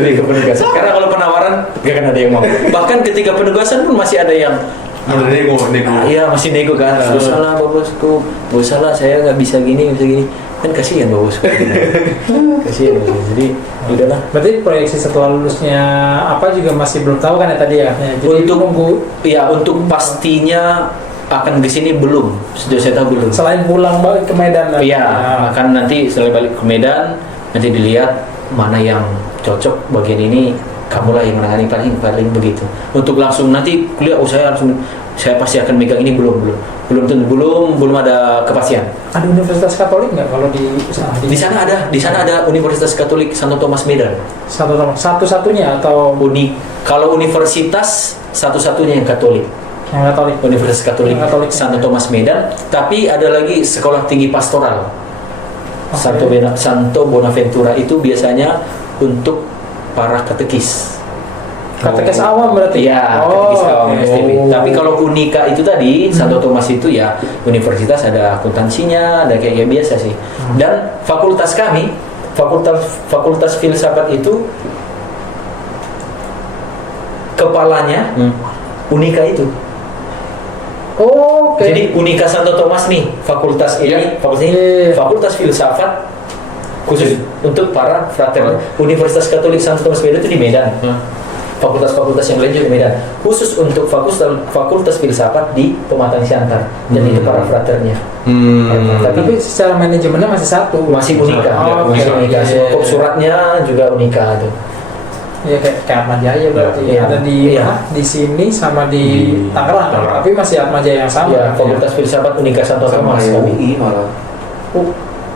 Lebih ke penugasan. Karena kalau penawaran nggak akan ada yang mau. Bahkan ketika penugasan pun masih ada yang nego. Iya masih nego kan. Gak usah lah bosku, gak usah lah saya nggak bisa gini. Kan kasihan bosku. Kasihan. Jadi udahlah. Berarti proyeksi setelah lulusnya apa juga masih belum tahu kan ya tadi ya? Jadi Untuk pastinya akan ke sini belum. Sudah saya tahu belum. selain pulang balik ke Medan lah. Iya, akan nanti setelah balik ke Medan nanti dilihat mana yang cocok bagian ini. Kamulah yang menangani paling begitu. Untuk langsung nanti kuliah, saya pasti akan megang ini belum ada kepastian. Ada Universitas Katolik nggak kalau di sana? Di sana ada Universitas Katolik Santo Thomas Medan. Satu-satunya atau Kalau universitas satu-satunya yang Katolik. yang Katolik? Universitas Katolik Yang Katolik. Santo Thomas Medan. Tapi ada lagi sekolah tinggi pastoral. Santo Bonaventura itu biasanya untuk para katekis. Katekis awam berarti? Iya, katekis awam oke. STB. Tapi kalau Unika itu tadi, Santo Thomas itu ya universitas ada akuntansinya, ada kayak biasa sih. Dan fakultas kami, fakultas filsafat itu kepalanya Unika itu. Oh, oke. Jadi Unika Santo Thomas nih, fakultas ini, fakultas filsafat khusus untuk para frater. Universitas Katolik Santo Thomas Medan itu di Medan. Fakultas-fakultas yang lain juga di Medan. Khusus untuk fakultas filsafat di Pematang Siantar. Dan itu para fraternya. Tapi secara manajemennya masih satu. Masih Unika. Oke. Masih Unika. Kop suratnya juga Unika tuh. Ya kayak Atma Jaya berarti. Iya. Ada di sini sama di Tangerang. Tapi masih Atma Jaya yang sama. Ya, fakultas filsafat Unika Santo Thomas kami. UI malah.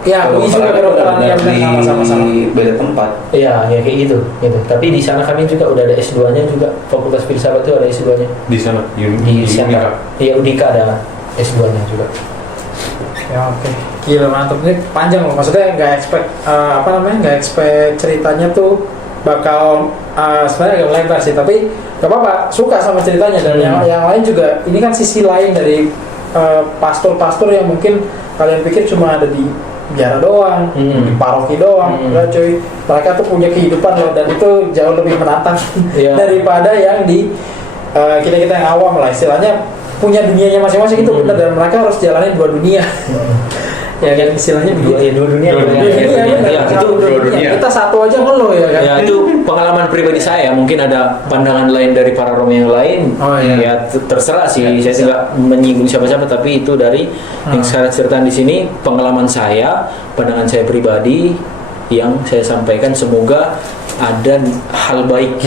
Ya, UI juga kedokteran yang sama-sama. Beda tempat. Iya, ya kayak gitu. Tapi di sana kami juga udah ada S2-nya juga. Fakultas filsafat itu ada S2-nya. Di sana Di sana. Iya, Unika ada S2-nya juga. Ya oke. Gila mantap, ini panjang loh. Maksudnya nggak expect ceritanya tuh bakal sebenarnya agak lebar sih, tapi gak apa-apa, suka sama ceritanya. Dan yang lain juga, ini kan sisi lain dari pastor-pastor yang mungkin kalian pikir cuma ada di biara doang, di paroki doang. Enggak cuy, mereka tuh punya kehidupan loh, dan itu jauh lebih menantang daripada yang di kita yang awam lah, istilahnya punya dunianya masing-masing itu benar, dan mereka harus jalanin dua dunia. Ya kan istilahnya Dua dunia. itu dua dunia. Kita satu aja ngeluh ya kan. Ya itu pengalaman pribadi saya. Mungkin ada pandangan lain dari para Romo yang lain. Oh, iya. Ya terserah sih. Saya tidak menyinggung siapa-siapa, tapi itu dari yang saya ceritakan di sini pengalaman saya, pandangan saya pribadi yang saya sampaikan. Semoga ada hal baik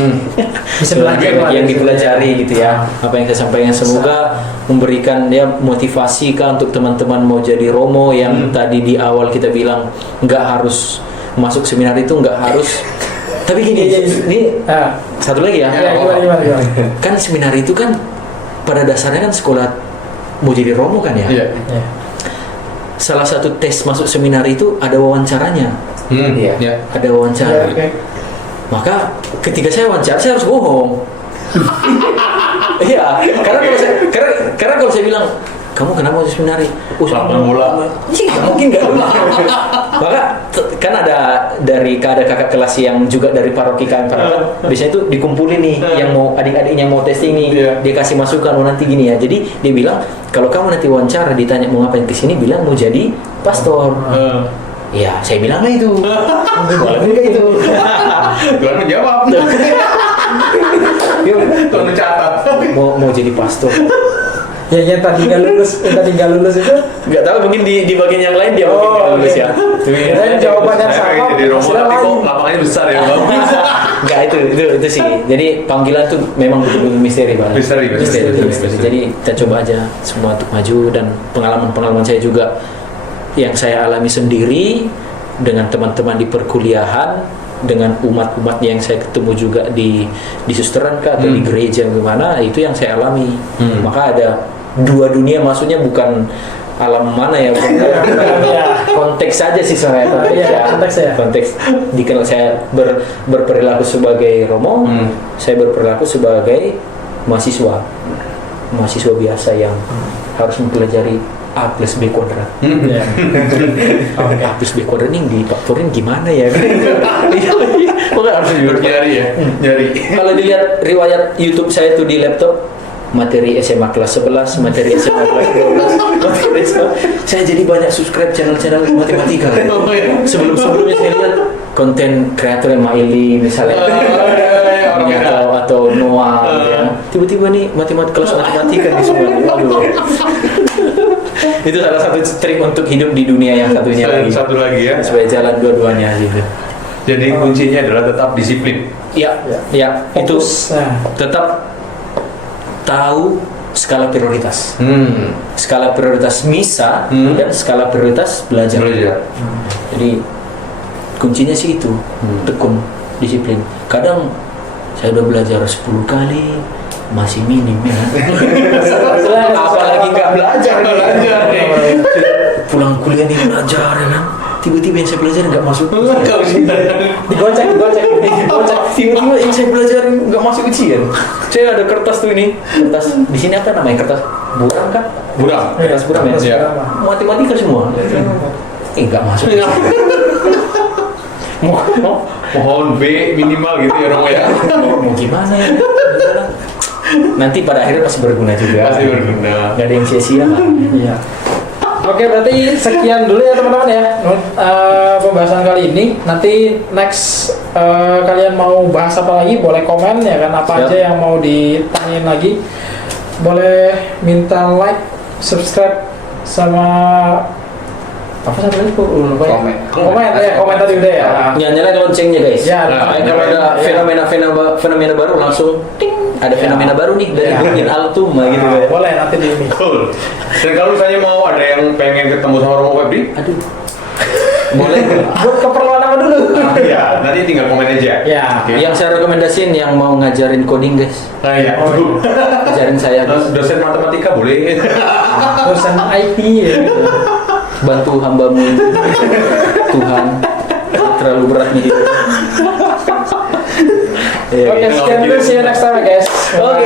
Bisa belajar lah. yang dipelajari gitu ya. Apa yang saya sampaikan semoga memberikan ya motivasi kan untuk teman-teman mau jadi Romo yang tadi di awal kita bilang nggak harus masuk seminar itu, nggak harus. Tapi gini, ini satu lagi ya. Gimana. Kan seminar itu kan pada dasarnya kan sekolah mau jadi Romo kan ya. Iya. Salah satu tes masuk seminar itu ada wawancaranya. Iya. Ada wawancara. Maka ketika saya wawancara saya harus bohong. Iya, karena kalau saya bilang kamu kenapa mau seminari? Lapangan bola. Mungkin nggak dulu. Maka kan ada kakak kelas yang juga dari paroki KM Parapat. Biasanya itu dikumpulin nih, yang mau adik-adiknya mau testing nih, dia kasih masukan, oh nanti gini ya. Jadi dia bilang kalau kamu nanti wawancara ditanya mau ngapain kesini, bilang mau jadi pastor. Ya, saya bilang lah itu. Walaupun kayak itu. Tuhan menjawab. Tuhan mencatat. Mau jadi pastor. yang tadi nggak lulus itu Nggak tahu, mungkin di bagian yang lain dia mungkin nggak lulus ya. dan jawabannya sama Jadi Romo hasilnya tapi kok lain. lapangannya besar ya bang. Enggak, itu sih. Jadi panggilan tuh memang betul-betul misteri banget. Misteri. Jadi kita coba aja semua untuk maju, dan pengalaman saya juga yang saya alami sendiri dengan teman-teman di perkuliahan, dengan umat-umat yang saya ketemu juga di susteran kah atau di gereja gimana, itu yang saya alami. Maka ada dua dunia, maksudnya bukan alam mana ya, konteks saja sih saya, konteks dikenal saya berperilaku sebagai Romo, saya berperilaku sebagai mahasiswa biasa yang harus mempelajari A plus B kuadrat. A plus B kuadrat ini difaktorin gimana ya? Pokoknya harus Nyari ya, nyari. Kalau dilihat riwayat YouTube saya tuh di laptop, materi SMA kelas 11, materi SMA kelas 12, materi SMA. Saya jadi banyak subscribe channel-channel matematika. Sebelum-sebelumnya saya lihat konten kreator Maili misalnya, atau Noah, ya. Tiba-tiba nih kelas matematika di semua. Waduh. Itu salah satu trik untuk hidup di dunia yang satunya lagi. Satu lagi ya. Supaya jalan dua-duanya gitu. Jadi kuncinya adalah tetap disiplin. Ya, itu tetap tahu skala prioritas. Skala prioritas misa dan skala prioritas belajar. Jadi kuncinya sih itu, tekun, disiplin. Kadang saya udah belajar 10 kali masih minim ya. Apalagi nggak belajar nih. Pulang kuliah nih belajar ya kan. Tiba-tiba yang saya belajar nggak masuk. Digocek. Tiba-tiba yang saya belajar nggak masuk ujian. Saya ada kertas tuh ini. Kertas di sini apa namanya, kertas buram kan? Buram. Kertas buram ya. Matematika semua. Nggak masuk. Mohon B minimal gitu ya Romo ya. Mau gimana ya? Nanti pada akhirnya pasti berguna juga. Pasti berguna. Nggak ada yang sia-sia lah. Iya. Oke, berarti sekian dulu ya teman-teman ya pembahasan kali ini. Nanti next kalian mau bahas apa lagi boleh komen ya kan, apa aja yang mau ditanyain lagi. Boleh minta like, subscribe, sama apa satu lagi kok lupa ya? Komen tadi udah ya. Nyalain loncengnya guys. Ya, kalau ada fenomena baru langsung ting, ada fenomena baru nih dari Bungin Altuma gitu ya. Boleh nanti di ini. Betul. Dan kalau misalnya mau ada yang pengen ketemu sama Romo Febri, Aduh. Boleh. Buat keperluan apa dulu? iya, nanti tinggal komen aja. Ya. Oke. Yang saya rekomendasiin yang mau ngajarin coding guys. Iya. Ajarin saya guys. Dosen matematika boleh. Dosen IT ya. Bantu hambamu Tuhan, terlalu berat nih. Oke, sekian dulu, see you next time guys. Oke.